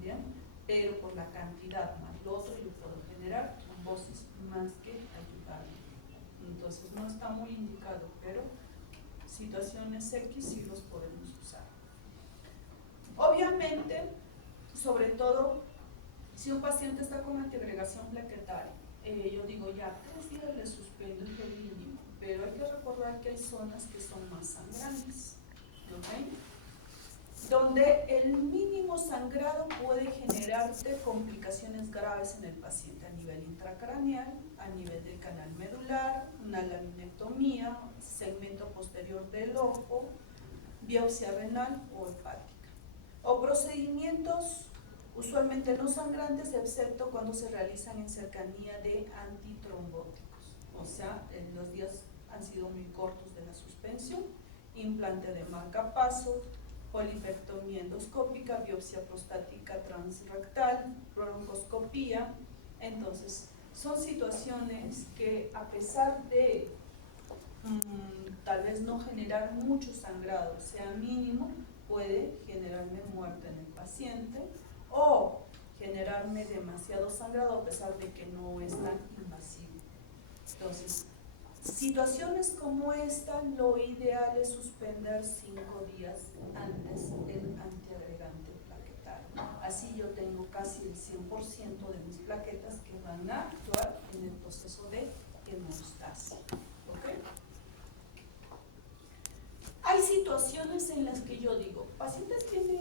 ¿Bien? Pero por la cantidad más lo otro, yo puedo generar trombosis más que ayudarle. Entonces no está muy indicado, pero situaciones X sí los podemos usar. Obviamente, sobre todo, si un paciente está con antiagregación plaquetaria, yo digo ya 3 días le suspendo el mínimo, pero hay que recordar que hay zonas que son más sangrantes, ¿ok? Donde el mínimo sangrado puede generarte complicaciones graves en el paciente a nivel intracraneal, a nivel del canal medular, una laminectomía, segmento posterior del ojo, biopsia renal o hepática. O procedimientos usualmente no sangrantes, excepto cuando se realizan en cercanía de antitrombóticos. O sea, los días han sido muy cortos de la suspensión, implante de marcapaso, polipectomía endoscópica, biopsia prostática transrectal, broncoscopía. Entonces, son situaciones que a pesar de tal vez no generar mucho sangrado, sea mínimo, puede generarme muerte en el paciente o generarme demasiado sangrado a pesar de que no es tan invasivo. Entonces, situaciones como esta, lo ideal es suspender 5 días antes el antiagregante plaquetario. Así yo tengo casi el 100% de mis plaquetas que van a actuar en el proceso de hemostasia. ¿Okay? Hay situaciones en las que yo digo, pacientes tienen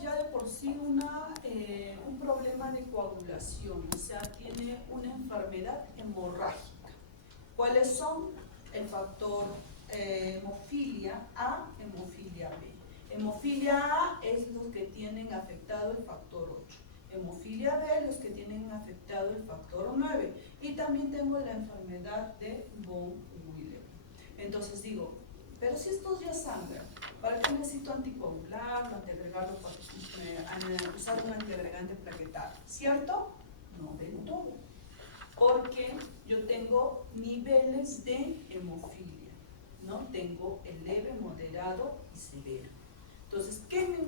ya de por sí un problema de coagulación, o sea, tiene una enfermedad hemorrágica. ¿Cuáles son? El factor hemofilia A, hemofilia B. Hemofilia A es los que tienen afectado el factor 8. Hemofilia B, los que tienen afectado el factor 9. Y también tengo la enfermedad de von Willebrand. Entonces digo, pero si estos ya sangran, ¿para qué necesito anticoagularlo, antiagregarlo, usar un antiagregante plaquetario? ¿Cierto? No del todo. Porque yo tengo niveles de hemofilia, ¿no? Tengo el leve, moderado y severo. Entonces,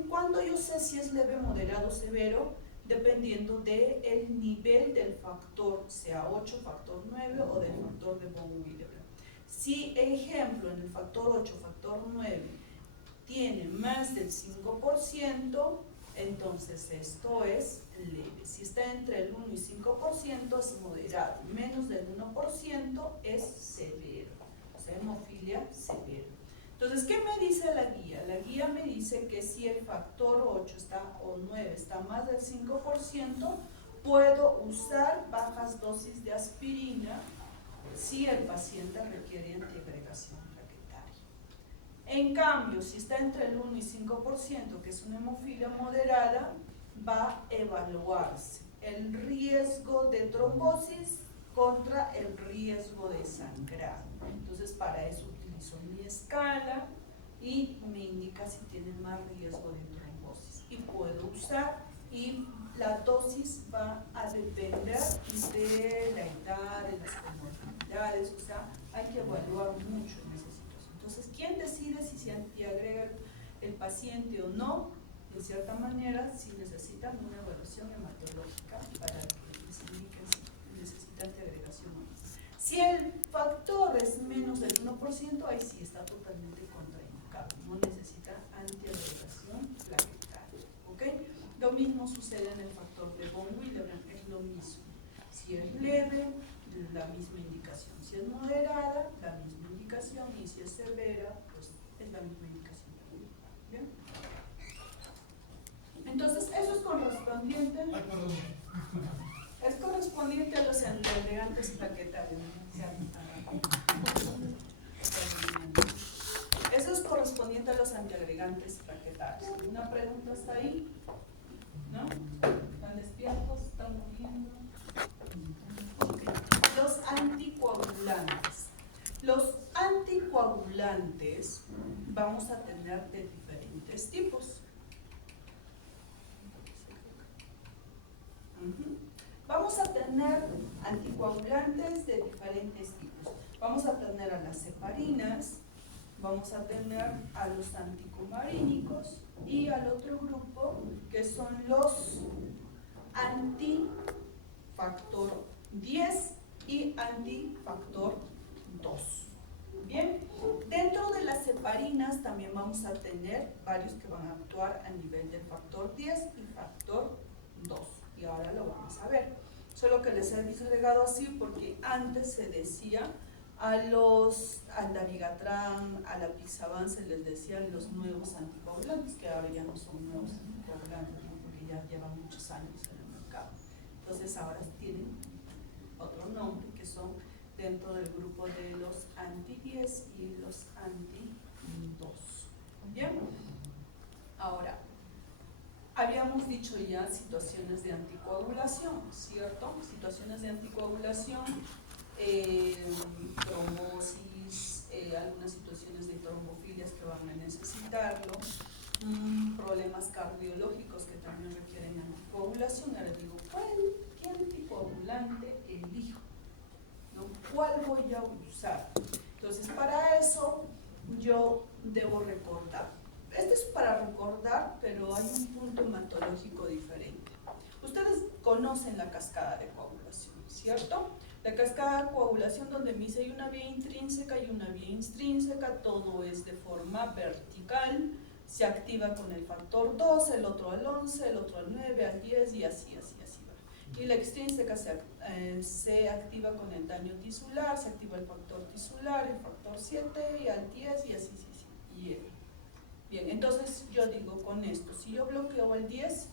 ¿cuándo yo sé si es leve, moderado o severo? Dependiendo del nivel del factor, sea 8, factor 9 o del factor de von Willebrand. Si, ejemplo, en el factor 8, factor 9, tiene más del 5%, entonces esto es leve. Si está entre el 1 y 5% es moderado, menos del 1% es severo, o sea, hemofilia severa. Entonces, ¿qué me dice la guía? La guía me dice que si el factor 8 o 9 está más del 5%, puedo usar bajas dosis de aspirina si el paciente requiere antiagregación plaquetaria. En cambio, si está entre el 1 y 5%, que es una hemofilia moderada, va a evaluarse el riesgo de trombosis contra el riesgo de sangrado. Entonces, para eso utilizo mi escala y me indica si tienen más riesgo de trombosis. Y puedo usar, y la dosis va a depender de la edad, de las comorbilidades, o sea, hay que evaluar mucho en esa situación. Entonces, ¿quién decide si se antiagrega el paciente o no? En cierta manera, si necesitan una evaluación hematológica para que les indiquen si necesitan antiagregación o no. Si el factor es menos del 1%, ahí sí está totalmente contraindicado, no necesita antiagregación plaquetaria, ¿ok? Lo mismo sucede en el factor de von Willebrand, es lo mismo. Si es leve, la misma indicación. Si es moderada, la misma indicación. Y si es severa, pues es la misma indicación. ¿Bien? Entonces, eso es correspondiente. Es correspondiente a los antiagregantes plaquetarios. Eso es correspondiente a los antiagregantes plaquetarios. ¿Alguna pregunta hasta ahí? ¿No? ¿Están despiertos? ¿Están moviendo? Okay. Los anticoagulantes. Los anticoagulantes vamos a tener de diferentes tipos. Vamos a tener anticoagulantes de diferentes tipos. Vamos a tener a las heparinas, vamos a tener a los anticomarínicos y al otro grupo que son los antifactor 10 y antifactor 2. Bien, dentro de las heparinas también vamos a tener varios que van a actuar a nivel del factor 10 y factor 2. Y ahora lo vamos a ver. Solo que les he agregado así porque antes se decía al Dabigatran, a la Pixaban se les decían los nuevos anticoagulantes, que ahora ya no son nuevos anticoagulantes, ¿no? Porque ya llevan muchos años en el mercado. Entonces ahora tienen otro nombre, que son dentro del grupo de los anti-10 y los anti-2. ¿Bien? Ahora, habíamos dicho ya situaciones de anticoagulación, ¿cierto? Situaciones de anticoagulación, trombosis, algunas situaciones de trombofilias que van a necesitarlo, problemas cardiológicos que también requieren anticoagulación. Ahora digo, ¿qué anticoagulante elijo? ¿No? ¿Cuál voy a usar? Entonces, para eso yo debo recordar. Esto es para recordar, pero hay un punto hematológico diferente. Ustedes conocen la cascada de coagulación, ¿cierto? La cascada de coagulación donde me dice hay una vía intrínseca y una vía extrínseca, todo es de forma vertical, se activa con el factor 2, el otro al 11, el otro al 9, al 10 y así va. Y la extrínseca se activa con el daño tisular, se activa el factor tisular, el factor 7 y al 10 y así. Bien, entonces yo digo con esto, si yo bloqueo el 10,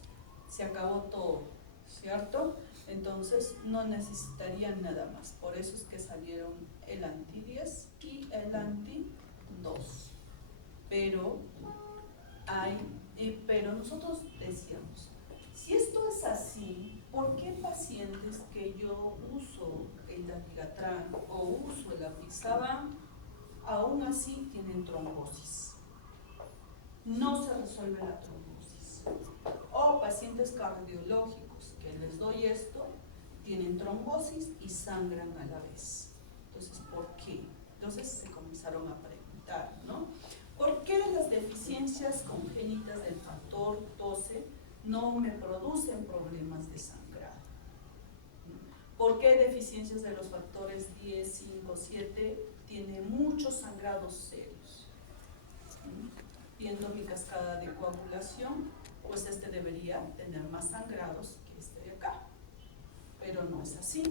se acabó todo, ¿cierto? Entonces no necesitaría nada más. Por eso es que salieron el anti-10 y el anti-2. Pero nosotros decíamos, si esto es así, ¿por qué pacientes que yo uso el Dabigatran o uso el Apixaban aún así tienen trombosis? No se resuelve la trombosis. O pacientes cardiológicos que les doy esto, tienen trombosis y sangran a la vez. Entonces, ¿por qué? Entonces se comenzaron a preguntar, ¿no? ¿Por qué las deficiencias congénitas del factor 12 no me producen problemas de sangrado? ¿Por qué deficiencias de los factores 10, 5, 7 tienen muchos sangrados serios? Viendo mi cascada de coagulación, pues este debería tener más sangrados que este de acá, pero no es así.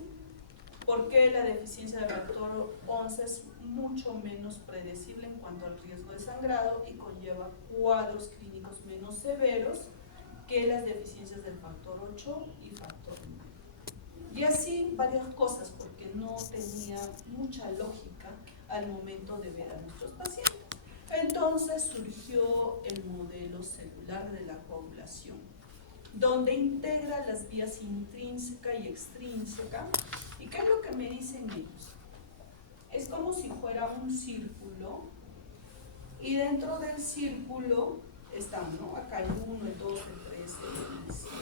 ¿Por qué la deficiencia del factor 11 es mucho menos predecible en cuanto al riesgo de sangrado y conlleva cuadros clínicos menos severos que las deficiencias del factor 8 y factor 9? Y así varias cosas, porque no tenía mucha lógica al momento de ver a nuestros pacientes. Entonces surgió el modelo celular de la coagulación, donde integra las vías intrínseca y extrínseca. ¿Y qué es lo que me dicen ellos? Es como si fuera un círculo, y dentro del círculo están, ¿no? Acá el 1, el 2, el 3, el 7,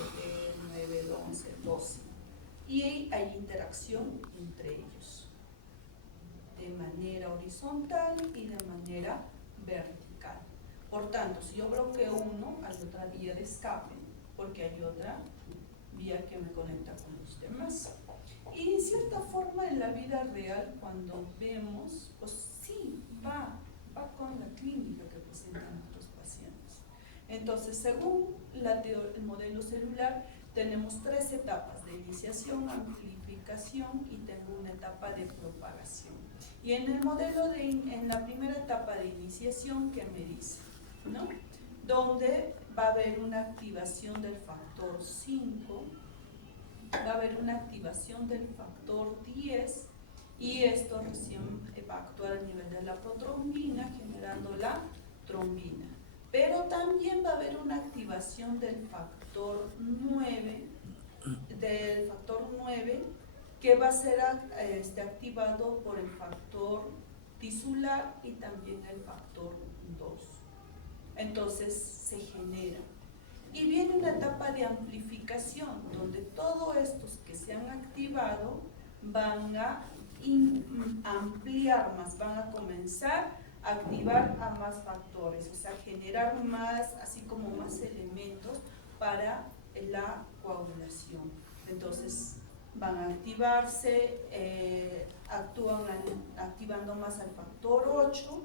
el 9, el 11, el 12. Y hay interacción entre ellos, de manera horizontal y de manera vertical. Por tanto, si yo bloqueo uno, hay otra vía de escape, porque hay otra vía que me conecta con los demás. Y en cierta forma en la vida real, cuando vemos, pues sí, va con la clínica que presentan nuestros pacientes. Entonces, según el modelo celular, tenemos 3 etapas de iniciación, amplificación y tengo una etapa de propagación. Y en el modelo en la primera etapa de iniciación, ¿qué me dice? ¿No? Donde va a haber una activación del factor 5, va a haber una activación del factor 10 y esto recién va a actuar a nivel de la protrombina, generando la trombina. Pero también va a haber una activación del factor 9, que va a ser activado por el factor tisular y también el factor 2. Entonces se genera. Y viene una etapa de amplificación, donde todos estos que se han activado van a ampliar más, van a comenzar a activar a más factores, o sea, generar más, así como más elementos para la coagulación. Entonces, van a activarse, actúan activando más al factor 8,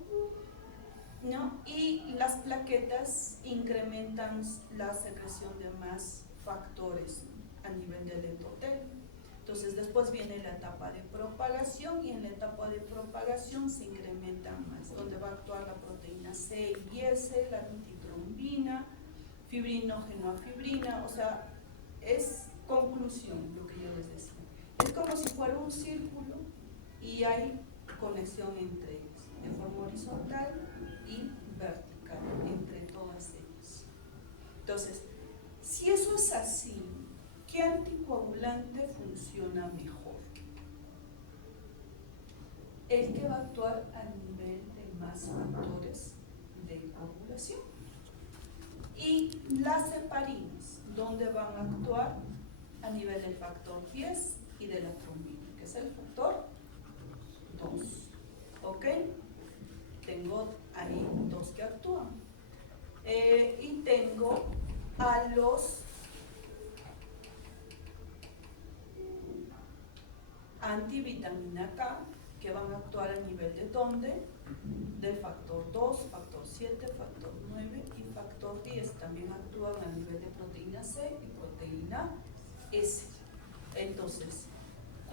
¿no? Y las plaquetas incrementan la secreción de más factores a nivel del endotelio. Entonces después viene la etapa de propagación y en la etapa de propagación se incrementan más, donde va a actuar la proteína C y S, la antitrombina, fibrinógeno a fibrina, o sea, es conclusión lo que yo les decía. Es como si fuera un círculo y hay conexión entre ellos, de forma horizontal y vertical, entre todas ellas. Entonces, si eso es así, ¿qué anticoagulante funciona mejor? El que va a actuar a nivel de más factores de coagulación. Y las heparinas, ¿dónde van a actuar? A nivel del factor 10 y de la trombina, que es el factor 2. ¿Ok? Tengo ahí 2 que actúan. Y tengo a los antivitamina K, que van a actuar a nivel de ¿dónde? Del factor 2, factor 7, factor 9 y factor 10. También actúan a nivel de proteína C y proteína S. Entonces,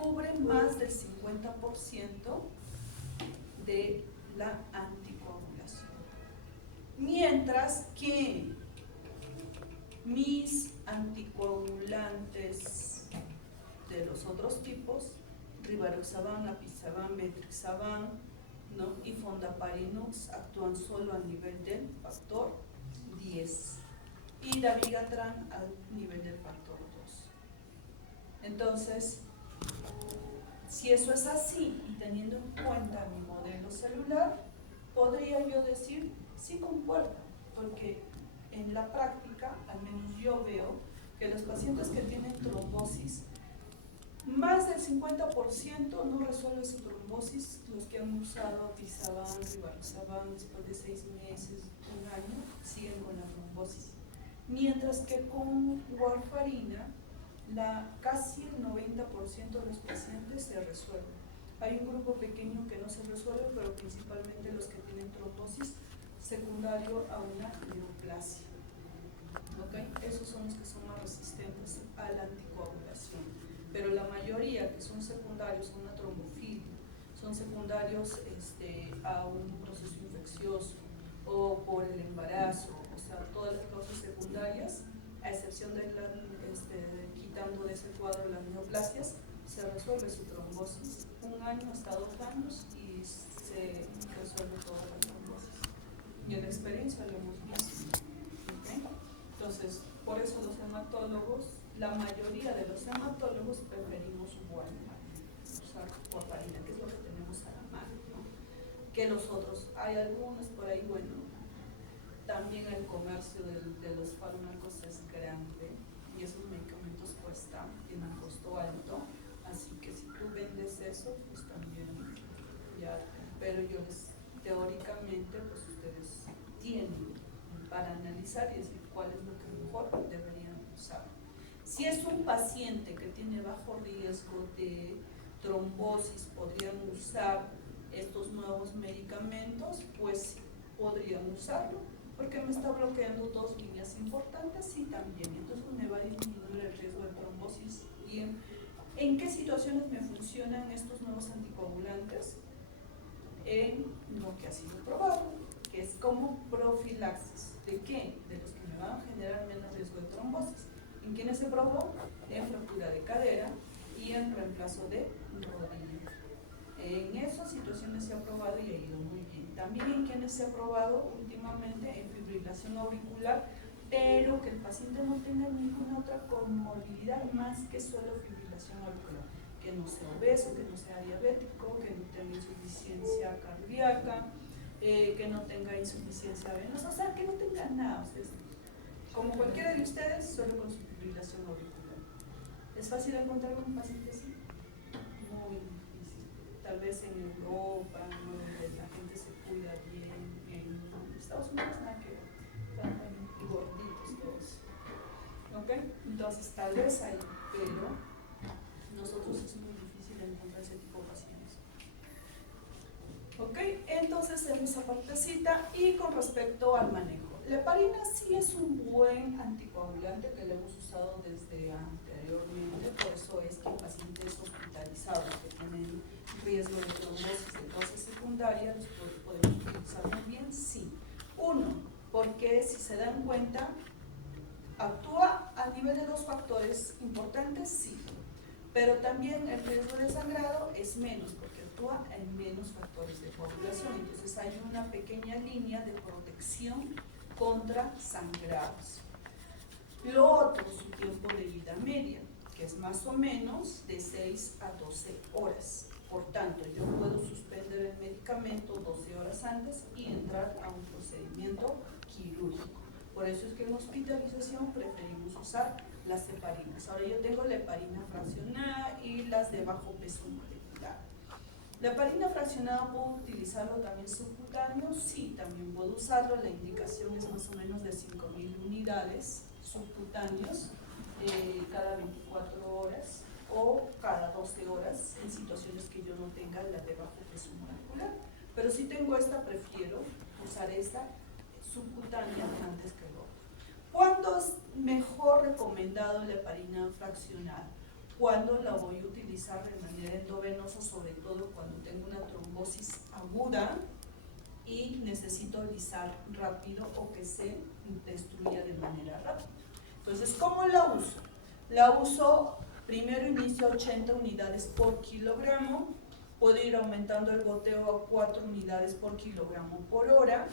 cubren más del 50% de la anticoagulación. Mientras que mis anticoagulantes de los otros tipos, rivaroxaban, apixaban, betrixaban, ¿no? Y fondaparinux, actúan solo a nivel del factor 10 y dabigatran al nivel del factor 2. Entonces, si eso es así y teniendo en cuenta mi modelo celular, podría yo decir sí concuerda, porque en la práctica, al menos yo veo que los pacientes que tienen trombosis, más del 50% no resuelve su trombosis. Los que han usado apixaban, rivaroxaban, después de 6 meses, 1 año, siguen con la trombosis. Mientras que con warfarina, casi el 90% de los pacientes se resuelven. Hay un grupo pequeño que no se resuelve, pero principalmente los que tienen trombosis secundario a una neoplasia. ¿Okay? Esos son los que son más resistentes a la anticoagulación. Pero la mayoría que son secundarios a una trombofilia, son secundarios a un proceso infeccioso o por el embarazo, o sea, todas las causas secundarias, a excepción de quitando de ese cuadro las neoplasias, se resuelve su trombosis 1 año hasta 2 años y se resuelve toda la trombosis. Y en la experiencia lo hemos visto. ¿Okay? Entonces, por eso los hematólogos, la mayoría de los hematólogos preferimos usar warfarina, que es lo que tenemos a la mano, ¿no? Que los otros, hay algunos por ahí, bueno, también el comercio de los fármacos es grande y esos medicamentos tienen un costo alto, así que si tú vendes eso, pues también ya, pero teóricamente, pues ustedes tienen para analizar y decir cuál es lo que mejor deberían usar. Si es un paciente que tiene bajo riesgo de trombosis, podrían usar estos nuevos medicamentos, pues podrían usarlo, porque me está bloqueando dos líneas importantes, sí también, entonces me va a disminuir el riesgo de trombosis. Bien, ¿en qué situaciones me funcionan estos nuevos anticoagulantes? En lo que ha sido probado, que es como profilaxis. ¿De qué? De los que me van a generar menos riesgo de trombosis. ¿En quiénes se probó? En fractura de cadera y en reemplazo de rodilla. En esas situaciones se ha probado y ha ido muy bien. También en quienes se ha probado últimamente en fibrilación auricular, pero que el paciente no tenga ninguna otra comorbilidad más que solo fibrilación auricular, que no sea obeso, que no sea diabético, que no tenga insuficiencia cardíaca, que no tenga insuficiencia venosa, o sea, que no tenga nada. O sea, como cualquiera de ustedes, solo con su fibrilación auricular. ¿Es fácil encontrar un paciente así? Muy difícil. Tal vez en Europa, donde la gente se cuida bien, en Estados Unidos nada que ver, están muy gorditos todos. ¿Ok? Entonces, tal vez hay, pero nosotros es muy difícil encontrar ese tipo de pacientes. ¿Ok? Entonces, en esa partecita, y con respecto al manejo. La heparina sí es un buen anticoagulante que lo hemos usado desde anteriormente, por eso es que en pacientes hospitalizados que tienen riesgo de trombosis de causa secundaria los podemos utilizar muy bien, sí. Uno, porque si se dan cuenta, actúa a nivel de dos factores importantes, sí, pero también el riesgo de sangrado es menos, porque actúa en menos factores de coagulación, entonces hay una pequeña línea de protección contra sangrados. Lo otro, su tiempo de vida media, que es más o menos de 6 a 12 horas. Por tanto, yo puedo suspender el medicamento 12 horas antes y entrar a un procedimiento quirúrgico. Por eso es que en hospitalización preferimos usar las heparinas. Ahora yo tengo la heparina fraccionada y las de bajo peso molecular. ¿La heparina fraccionada puedo utilizarlo también subcutáneo? Sí, también puedo usarlo. La indicación es más o menos de 5.000 unidades subcutáneos cada 24 horas o cada 12 horas en situaciones que yo no tenga la de bajo peso molecular. Pero si tengo esta, prefiero usar esta subcutánea antes que el otro. ¿Cuándo es mejor recomendado la heparina fraccionada? Cuando la voy a utilizar de manera endovenosa, sobre todo cuando tengo una trombosis aguda y necesito lisar rápido o que se destruya de manera rápida. Entonces, ¿cómo la uso? La uso, primero inicio a 80 unidades por kilogramo, puedo ir aumentando el goteo a 4 unidades por kilogramo por hora,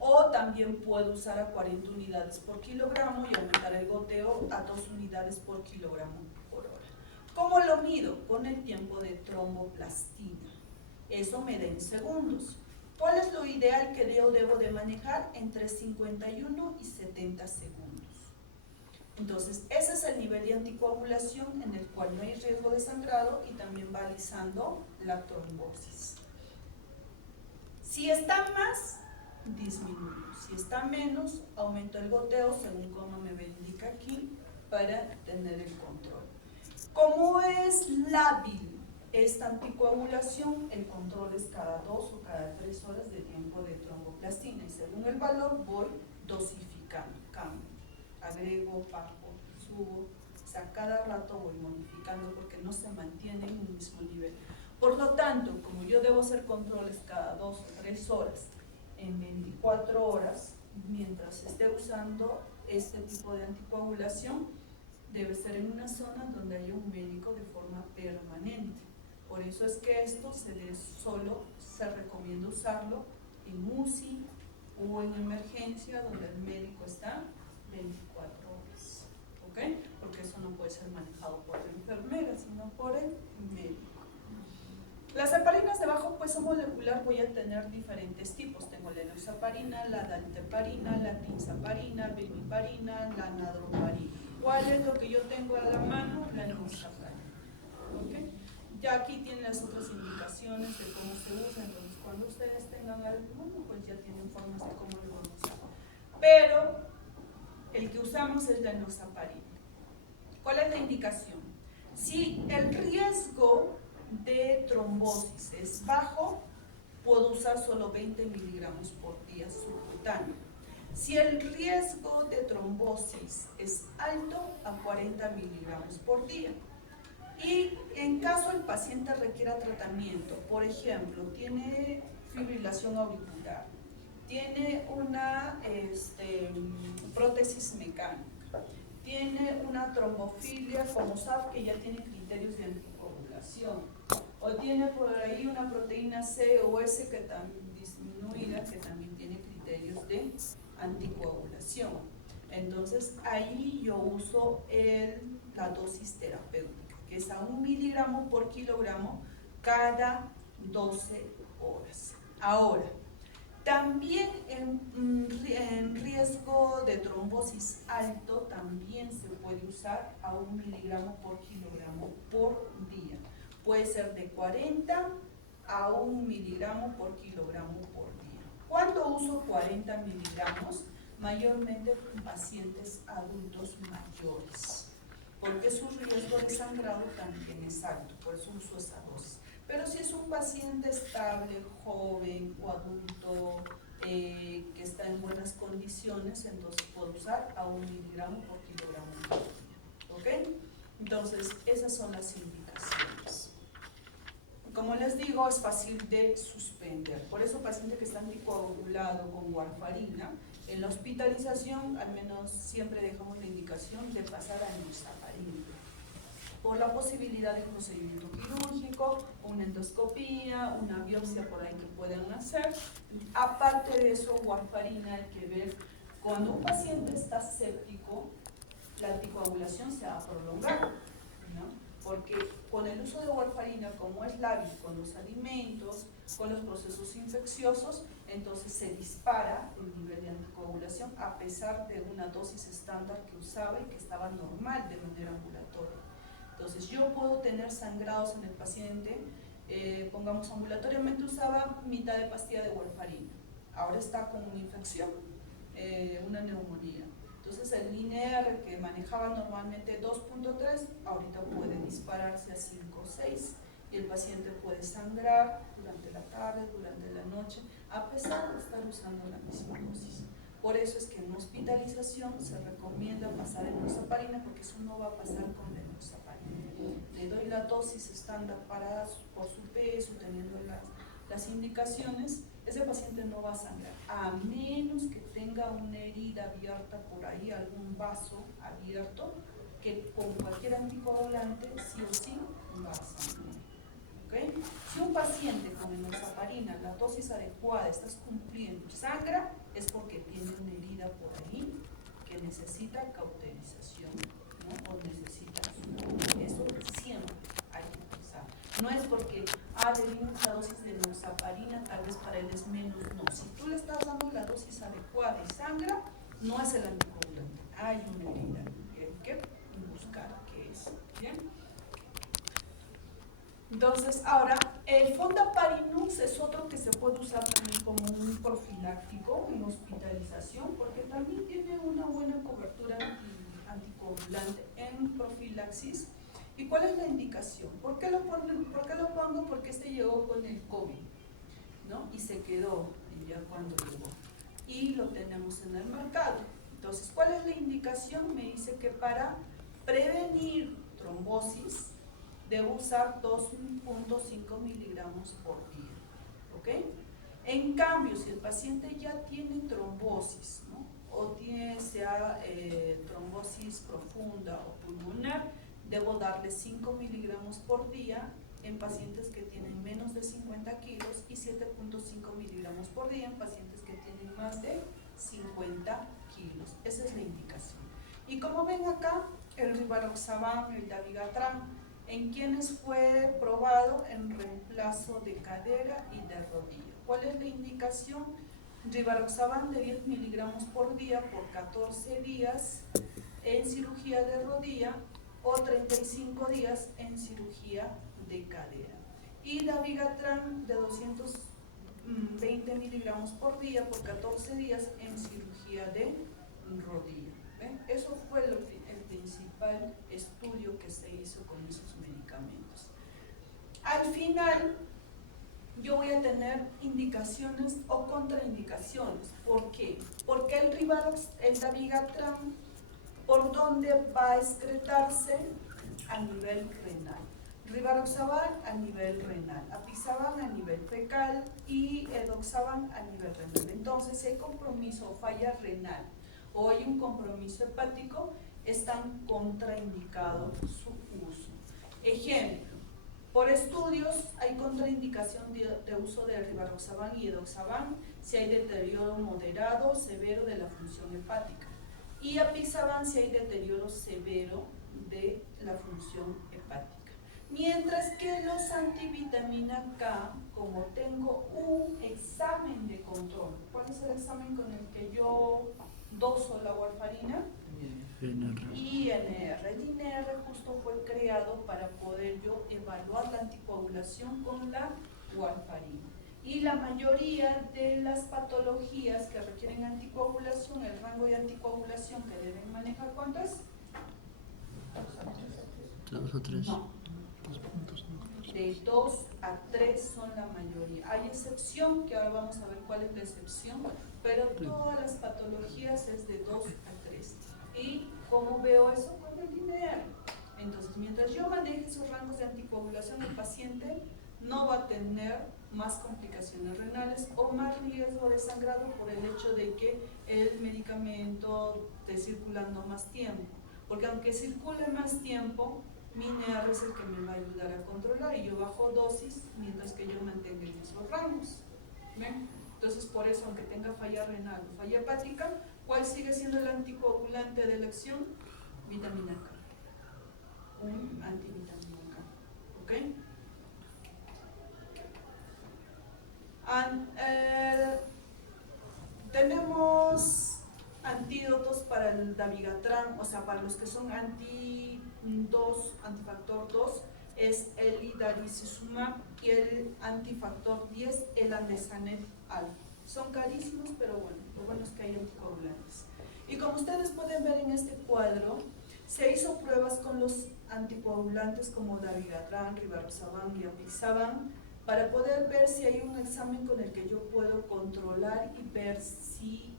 o también puedo usar a 40 unidades por kilogramo y aumentar el goteo a 2 unidades por kilogramo por hora. ¿Cómo lo mido? Con el tiempo de tromboplastina. Eso me da en segundos. ¿Cuál es lo ideal que yo debo de manejar? Entre 51 y 70 segundos. Entonces, ese es el nivel de anticoagulación en el cual no hay riesgo de sangrado y también va alisando la trombosis. Si está más, disminuyo. Si está menos, aumento el goteo según como me indica aquí para tener el control. ¿Cómo es lábil esta anticoagulación? El control es cada 2 o cada 3 horas de tiempo de tromboplastina y según el valor voy dosificando, cambio, agrego, bajo, subo, o sea, cada rato voy modificando porque no se mantiene en un mismo nivel. Por lo tanto, como yo debo hacer controles cada 2 o 3 horas en 24 horas, mientras esté usando este tipo de anticoagulación, debe ser en una zona donde haya un médico de forma permanente. Por eso es que esto solo se recomienda usarlo en UCI o en emergencia donde el médico está 24 horas. ¿Ok? Porque eso no puede ser manejado por la enfermera, sino por el médico. Las heparinas de bajo peso molecular voy a tener diferentes tipos. Tengo la enoxaparina, la dalteparina, la tinzaparina, bemiparina, la nadroparina. ¿Cuál es lo que yo tengo a la mano? La enoxaparina. ¿Okay? Ya aquí tienen las otras indicaciones de cómo se usa, entonces cuando ustedes tengan alguno, pues ya tienen formas de cómo lo van a usar. Pero el que usamos es la enoxaparina. ¿Cuál es la indicación? Si el riesgo de trombosis es bajo, puedo usar solo 20 miligramos por día subcutáneo. Si el riesgo de trombosis es alto, a 40 miligramos por día. Y en caso el paciente requiera tratamiento, por ejemplo, tiene fibrilación auricular, tiene una prótesis mecánica, tiene una trombofilia, como sabe que ya tiene criterios de anticoagulación, o tiene por ahí una proteína C o S que también disminuida, que también tiene criterios de anticoagulación. Entonces ahí yo uso la dosis terapéutica, que es a 1 miligramo por kilogramo cada 12 horas. Ahora, también en riesgo de trombosis alto, también se puede usar a 1 miligramo por kilogramo por día. Puede ser de 40 a 1 miligramo por kilogramo por día. ¿Cuándo uso 40 miligramos? Mayormente en pacientes adultos mayores, porque su riesgo de sangrado también es alto, por eso uso esa dosis. Pero si es un paciente estable, joven o adulto que está en buenas condiciones, entonces puedo usar a 1 miligramo por kilogramo por día. ¿Ok? Entonces, esas son las indicaciones. Como les digo, es fácil de suspender. Por eso, paciente que está anticoagulado con warfarina, en la hospitalización, al menos siempre dejamos la indicación de pasar a enoxaparina, por la posibilidad de un procedimiento quirúrgico, una endoscopía, una biopsia por ahí que puedan hacer. Aparte de eso, warfarina hay que ver, cuando un paciente está séptico, la anticoagulación se va a prolongar, ¿no? Porque con el uso de warfarina, como es lábil con los alimentos, con los procesos infecciosos, entonces se dispara el nivel de anticoagulación a pesar de una dosis estándar que usaba y que estaba normal de manera ambulatoria. Entonces yo puedo tener sangrados en el paciente, pongamos ambulatoriamente usaba mitad de pastilla de warfarina, ahora está con una infección, una neumonía. Entonces el INR que manejaba normalmente 2.3, ahorita puede dispararse a 5 o 6 y el paciente puede sangrar durante la tarde, durante la noche, a pesar de estar usando la misma dosis. Por eso es que en hospitalización se recomienda pasar enoxaparina, porque eso no va a pasar con la enoxaparina. Le doy la dosis estándar por su peso, teniendo las indicaciones. Ese paciente no va a sangrar, a menos que tenga una herida abierta por ahí, algún vaso abierto, que con cualquier anticoagulante sí o sí va a sangrar. ¿Okay? Si un paciente con enoxaparina, la dosis adecuada, estás cumpliendo, sangra, es porque tiene una herida por ahí que necesita cauterización, ¿no? O necesita eso siempre hay que pensar. No es porque le dimos la dosis de enoxaparina, tal vez para él es menos, no. Si tú le estás dando la dosis adecuada y sangra, no es el anticoagulante, hay una herida que hay que buscar qué es. ¿Bien? Entonces, ahora, el Fondaparinux es otro que se puede usar también como un profiláctico en hospitalización, porque también tiene una buena cobertura anticoagulante en profilaxis. ¿Y cuál es la indicación? ¿Por qué lo pongo? Porque este llegó con el COVID, ¿no? Y se quedó ya cuando llegó. Y lo tenemos en el mercado. Entonces, ¿cuál es la indicación? Me dice que para prevenir trombosis, debo usar 2.5 miligramos por día, ¿ok? En cambio, si el paciente ya tiene trombosis, ¿no? O tiene sea trombosis profunda o pulmonar, debo darle 5 miligramos por día en pacientes que tienen menos de 50 kilos y 7.5 miligramos por día en pacientes que tienen más de 50 kilos. Esa es la indicación. Y como ven acá, el rivaroxaban, el dabigatran, en quienes fue probado en reemplazo de cadera y de rodilla. ¿Cuál es la indicación? Rivaroxaban de 10 miligramos por día por 14 días en cirugía de rodilla o 35 días en cirugía de cadera. Y dabigatran de 220 miligramos por día por 14 días en cirugía de rodilla. ¿Ven? Eso fue el principal primer estudio que se hizo con esos medicamentos. Al final, yo voy a tener indicaciones o contraindicaciones. ¿Por qué? Porque el Rivarox, el Dabigatran, ¿por dónde va a excretarse? A nivel renal. Rivaroxaban a nivel renal, Apixaban a nivel fecal y Edoxaban a nivel renal. Entonces, si hay compromiso o falla renal o hay un compromiso hepático, están contraindicados su uso. Ejemplo, por estudios hay contraindicación de uso de Rivaroxaban y Edoxaban si hay deterioro moderado o severo de la función hepática, y Apixaban si hay deterioro severo de la función hepática. Mientras que los antivitamina K, como tengo un examen de control, ¿cuál es el examen con el que yo doso la warfarina? INR. INR. El INR justo fue creado para poder yo evaluar la anticoagulación con la warfarina. Y la mayoría de las patologías que requieren anticoagulación, el rango de anticoagulación que deben manejar, ¿cuánto es? 2 o 3. No. De 2 a 3 son la mayoría. Hay excepción, que ahora vamos a ver cuál es la excepción, pero todas las patologías es de 2 a 3. ¿Y cómo veo eso? Con el INR. Entonces, mientras yo maneje esos rangos de anticoagulación, el paciente no va a tener más complicaciones renales o más riesgo de sangrado por el hecho de que el medicamento esté circulando más tiempo. Porque aunque circule más tiempo, mi INR es el que me va a ayudar a controlar y yo bajo dosis mientras que yo mantenga en esos rangos. ¿Ven? Entonces, por eso, aunque tenga falla renal o falla hepática, ¿cuál sigue siendo el anticoagulante de elección? Vitamina K. Un antivitamina K. ¿Ok? Tenemos antídotos para el Dabigatran, o sea, para los que son antifactor 2, es el Idarucizumab, y el antifactor 10, el Andesanet alfa. Son carísimos, pero bueno, lo bueno es que hay anticoagulantes. Y como ustedes pueden ver en este cuadro, se hizo pruebas con los anticoagulantes como Dabigatran, Rivaroxaban y Apixaban para poder ver si hay un examen con el que yo puedo controlar y ver si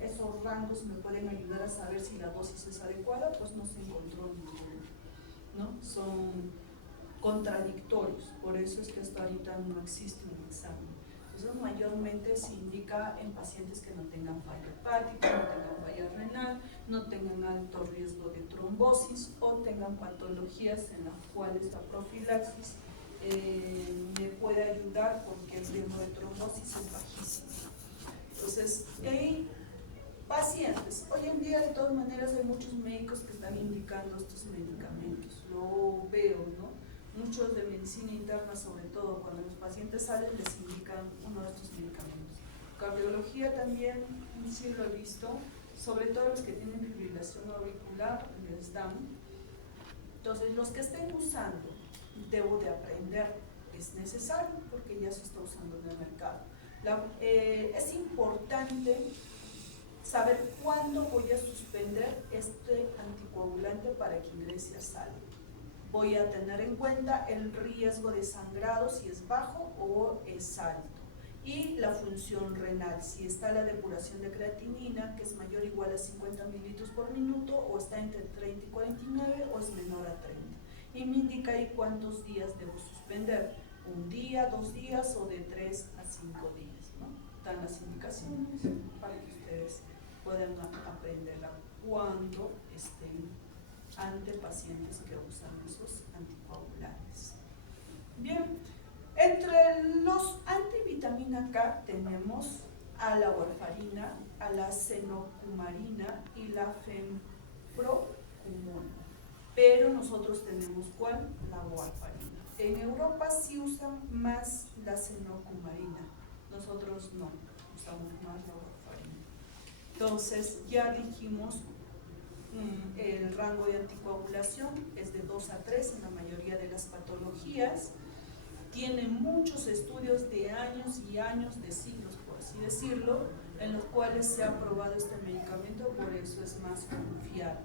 esos rangos me pueden ayudar a saber si la dosis es adecuada. Pues no se encontró ninguno, ¿no? Son contradictorios, por eso es que hasta ahorita no existe un examen. Entonces, mayormente se indica en pacientes que no tengan falla hepática, no tengan falla renal, no tengan alto riesgo de trombosis o tengan patologías en las cuales la profilaxis me puede ayudar porque el riesgo de trombosis es bajísimo. Entonces, hay pacientes. Hoy en día, de todas maneras, hay muchos médicos que están indicando estos medicamentos. Lo veo, ¿no? Muchos de medicina interna, sobre todo, cuando los pacientes salen, les indican uno de estos medicamentos. Cardiología también, sí lo he visto, sobre todo los que tienen fibrilación auricular, les dan. Entonces, los que estén usando, debo de aprender, es necesario porque ya se está usando en el mercado. Es importante saber cuándo voy a suspender este anticoagulante para que ingrese a sala. Voy a tener en cuenta el riesgo de sangrado, si es bajo o es alto, y la función renal, si está la depuración de creatinina, que es mayor o igual a 50 mililitros por minuto, o está entre 30 y 49, o es menor a 30. Y me indica ahí cuántos días debo suspender, 1 día, 2 días o de 3 a 5 días, ¿no? Dan las indicaciones para que ustedes puedan aprenderla cuando estén ante pacientes que usan esos anticoagulantes. Bien, entre los antivitamina K tenemos a la warfarina, a la cenocumarina y la fenprocumona. Pero nosotros tenemos ¿cuál? La warfarina. En Europa sí usan más la cenocumarina, nosotros no, usamos más la warfarina. Entonces, ya dijimos, el rango de anticoagulación es de 2 a 3 en la mayoría de las patologías. Tiene muchos estudios de años y años, de siglos, por así decirlo, en los cuales se ha probado este medicamento, por eso es más confiable.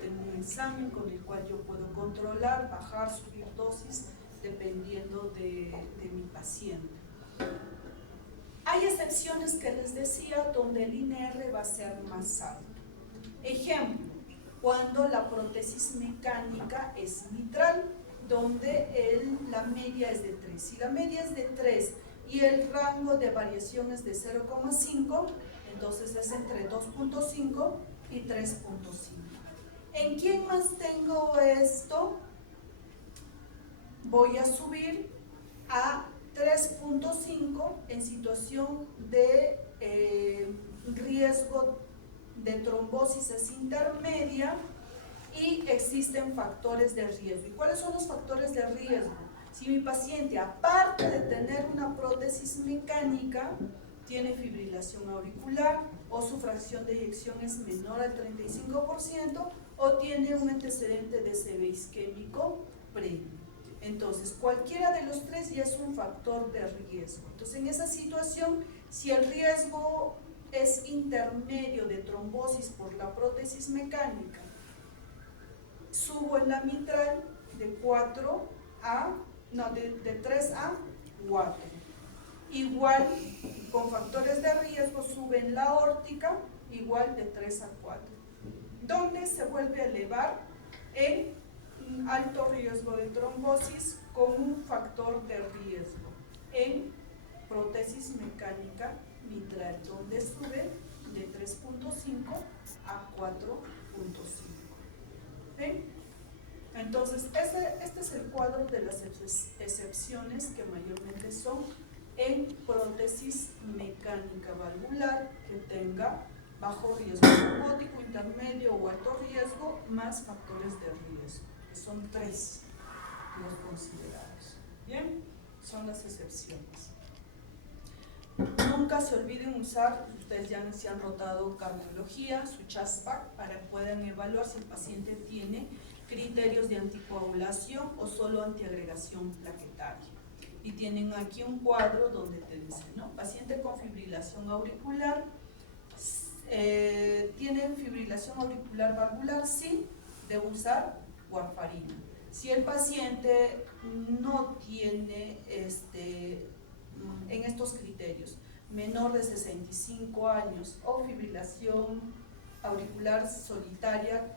Tengo un examen con el cual yo puedo controlar, bajar, subir dosis, dependiendo de mi paciente. Hay excepciones que les decía donde el INR va a ser más alto. Ejemplo, cuando la prótesis mecánica es mitral, donde la media es de 3. Si la media es de 3 y el rango de variación es de 0,5, entonces es entre 2.5 y 3.5. ¿En quién más tengo esto? Voy a subir a 3.5 en situación de riesgo de trombosis es intermedia y existen factores de riesgo. ¿Y cuáles son los factores de riesgo? Si mi paciente, aparte de tener una prótesis mecánica, tiene fibrilación auricular o su fracción de eyección es menor al 35% o tiene un antecedente de CV isquémico previo. Entonces, cualquiera de los tres ya es un factor de riesgo. Entonces, en esa situación, si el riesgo es intermedio de trombosis por la prótesis mecánica, subo en la mitral de 3 a 4. Igual, con factores de riesgo, sube en la aórtica, igual de 3 a 4. ¿Dónde se vuelve a elevar? En alto riesgo de trombosis con un factor de riesgo en prótesis mecánica mitral, donde sube de 3.5 a 4.5. ¿Sí? Entonces, este es el cuadro de las excepciones que mayormente son en prótesis mecánica valvular que tenga bajo riesgo trombótico, intermedio o alto riesgo, más factores de riesgo, que son 3 los considerados. Bien, son las excepciones. Nunca se olviden usar, ustedes ya se han rotado cardiología, su CHASPAC, para que puedan evaluar si el paciente tiene criterios de anticoagulación o solo antiagregación plaquetaria. Y tienen aquí un cuadro donde te dice, ¿no? Paciente con fibrilación auricular, ¿tienen fibrilación auricular valvular? Sí, debe usar warfarina. Si el paciente no tiene en estos criterios menor de 65 años o fibrilación auricular solitaria,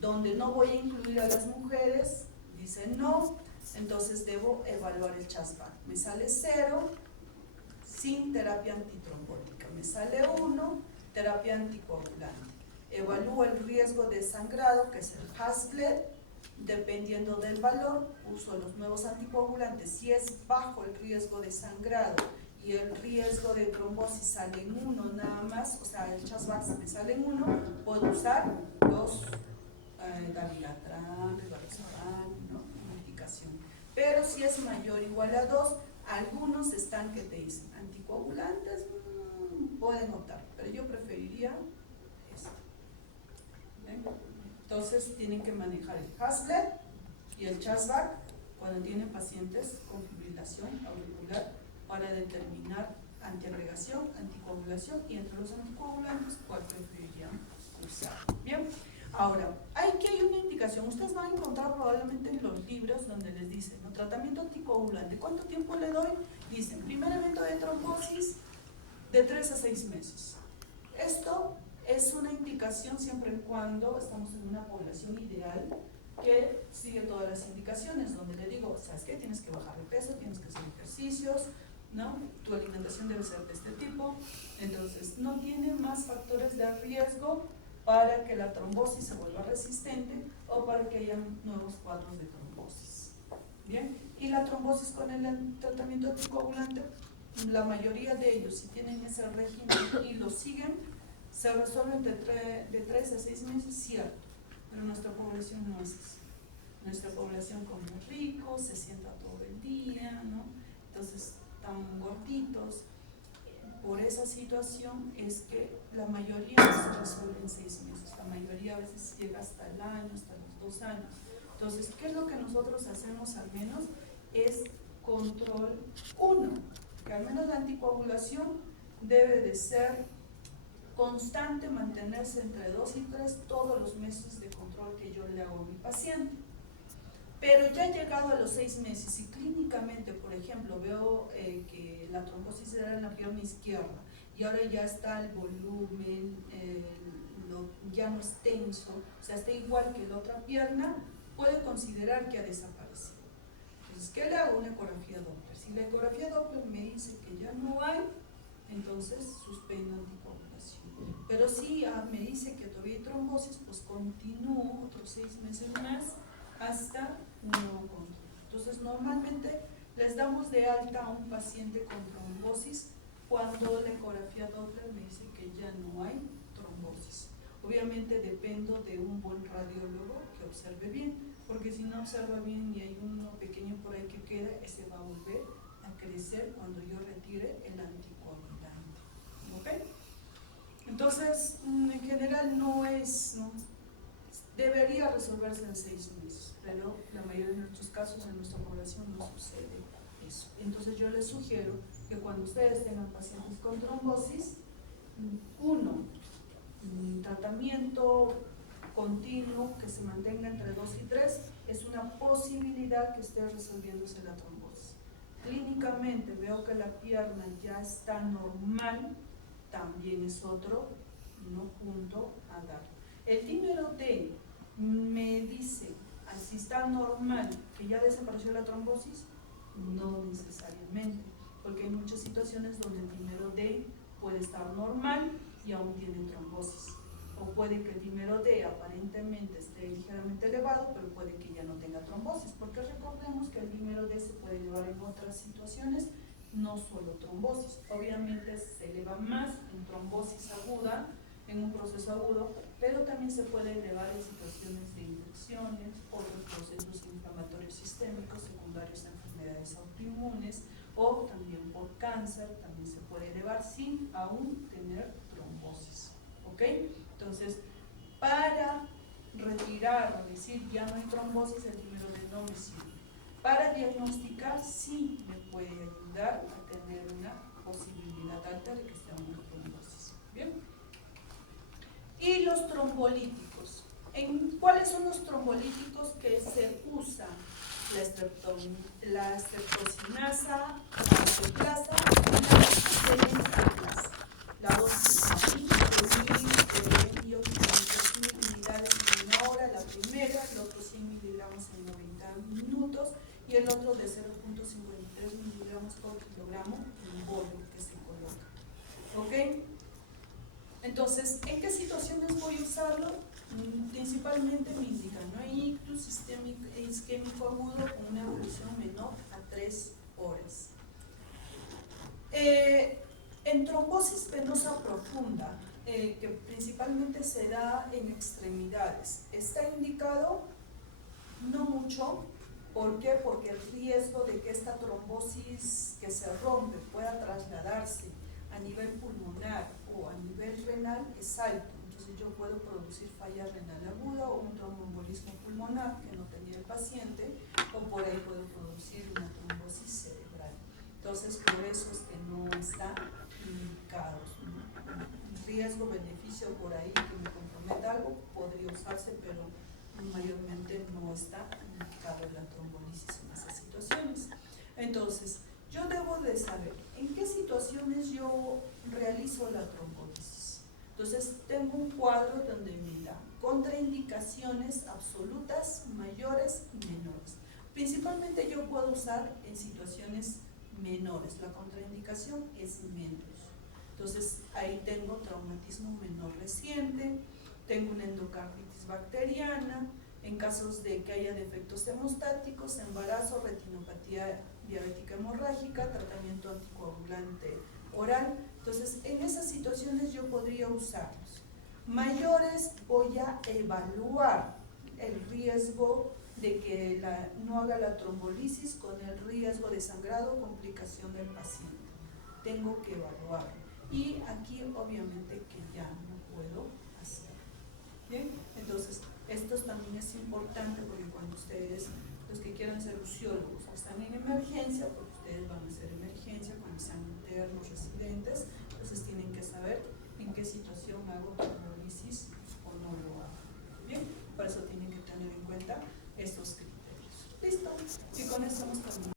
donde no voy a incluir a las mujeres, dice no, entonces debo evaluar el CHASPAC. Me sale 0 sin terapia antitrombótica, me sale 1 terapia anticoagulante. Evalúo el riesgo de sangrado, que es el Hasbled. Dependiendo del valor, uso los nuevos anticoagulantes. Si es bajo el riesgo de sangrado y el riesgo de trombosis sale en 1 nada más, o sea, el CHASPAC me sale en 1, puedo usar los dabigatran, rivaroxaban, ¿no? Una indicación. Pero si es mayor o igual a 2, algunos están que te dicen anticoagulantes, pueden optar, pero yo preferiría esto. ¿Ven? Entonces tienen que manejar el Hasbled y el CHASPAC cuando tienen pacientes con fibrilación auricular para determinar antiagregación, anticoagulación y entre los anticoagulantes cuál preferirían usar. Bien, ahora, aquí hay una indicación, ustedes van a encontrar probablemente en los libros donde les dicen, ¿no? Tratamiento anticoagulante, ¿cuánto tiempo le doy? Dicen, primer evento de trombosis de 3 a 6 meses. Esto es una indicación siempre y cuando estamos en una población ideal que sigue todas las indicaciones, donde le digo, ¿sabes qué? Tienes que bajar de peso, tienes que hacer ejercicios, ¿no? Tu alimentación debe ser de este tipo. Entonces, no tiene más factores de riesgo para que la trombosis se vuelva resistente o para que haya nuevos cuadros de trombosis. Bien, y la trombosis con el tratamiento anticoagulante, la mayoría de ellos, si tienen ese régimen y lo siguen, se resuelve de 3 a 6 meses, cierto, pero nuestra población no es así. Nuestra población come rico, se sienta todo el día, ¿no? Entonces están gorditos. Por esa situación es que la mayoría se resuelve en 6 meses, la mayoría a veces llega hasta el año, hasta los 2 años. Entonces, ¿qué es lo que nosotros hacemos al menos? Es control 1, que al menos la anticoagulación debe de ser constante, mantenerse entre 2 y 3 todos los meses de control que yo le hago a mi paciente. Pero ya llegado a los 6 meses y clínicamente, por ejemplo, veo que la trombosis era en la pierna izquierda y ahora ya está el volumen, ya no es tenso, o sea, está igual que la otra pierna, puede considerar que ha desaparecido. Entonces, ¿qué le hago? Una ecografía Doppler. Si la ecografía Doppler me dice que ya no hay, entonces suspendo anticoagulación. Pero si me dice que todavía hay trombosis, pues continúo otros 6 meses más hasta un nuevo control. Entonces, normalmente les damos de alta a un paciente con trombosis cuando la ecografía Doppler me dice que ya no hay trombosis. Obviamente dependo de un buen radiólogo que observe bien, porque si no observa bien y hay uno pequeño por ahí que queda, ese va a volver a crecer cuando yo retire el anticoagulante. ¿Ok? Entonces, en general no, debería resolverse en 6 meses, pero la mayoría de nuestros casos en nuestra población no sucede eso. Entonces yo les sugiero que cuando ustedes tengan pacientes con trombosis, tratamiento continuo que se mantenga entre 2 y 3 es una posibilidad que esté resolviéndose la trombosis. Clínicamente veo que la pierna ya está normal, también es otro punto a dar. El dímero D me dice, si está normal, que ya desapareció la trombosis, no necesariamente, porque hay muchas situaciones donde el dímero D puede estar normal y aún tiene trombosis. O puede que el dímero D aparentemente esté ligeramente elevado, pero puede que ya no tenga trombosis, porque recordemos que el dímero D se puede elevar en otras situaciones, no solo trombosis. Obviamente se eleva más en trombosis aguda, en un proceso agudo, pero también se puede elevar en situaciones de infecciones, otros procesos inflamatorios sistémicos secundarios a enfermedades autoinmunes, o también por cáncer, también se puede elevar sin aún tener trombosis. ¿Ok? Entonces, para retirar o decir ya no hay trombosis, el dímero D no me sirve. Para diagnosticar sí me puede ayudar a tener una posibilidad alta de que sea una trombosis. ¿Bien? Y los trombolíticos. ¿Cuáles son los trombolíticos que se usan? La streptocinasa, la angioplasa y la telencaplasa. La dosis de 1000 unidades en una hora, la primera, el otro 100 miligramos en 90 minutos y el otro de 0.53 miligramos por kilogramo en bolio que se coloca. ¿Ok? Entonces, ¿en qué situaciones voy a usarlo? Principalmente me indican, ¿no? Hay ictus isquémico agudo con una evolución menor a 3 horas. En trombosis venosa profunda, que principalmente se da en extremidades, está indicado no mucho. ¿Por qué? Porque el riesgo de que esta trombosis que se rompe pueda trasladarse a nivel pulmonar o a nivel renal es alto. Entonces yo puedo producir falla renal aguda o un tromboembolismo pulmonar que no tenía el paciente, o por ahí puedo producir una trombosis cerebral. Entonces por eso es que no está indicado, ¿no? Riesgo-beneficio por ahí que me comprometa algo podría usarse, pero mayormente no está indicado la trombolisis en esas situaciones. Entonces, yo debo de saber en qué situaciones yo realizo la trombolisis. Entonces, tengo un cuadro donde me da contraindicaciones absolutas, mayores y menores. Principalmente yo puedo usar en situaciones menores, la contraindicación es menos. Entonces, ahí tengo traumatismo menor reciente, tengo una endocarditis bacteriana, en casos de que haya defectos hemostáticos, embarazo, retinopatía diabética hemorrágica, tratamiento anticoagulante oral. Entonces, en esas situaciones yo podría usarlos. Mayores, voy a evaluar el riesgo de que no haga la trombolisis con el riesgo de sangrado o complicación del paciente. Tengo que evaluarlo. Y aquí obviamente que ya no puedo hacer. Bien, entonces esto también es importante porque cuando ustedes, los que quieran ser usiólogos, están en emergencia, porque ustedes van a hacer emergencia cuando sean internos, residentes, entonces tienen que saber en qué situación hago trombolysis o no lo hago. Bien, por eso tienen que tener en cuenta estos criterios. Listo, y con eso hemos terminado.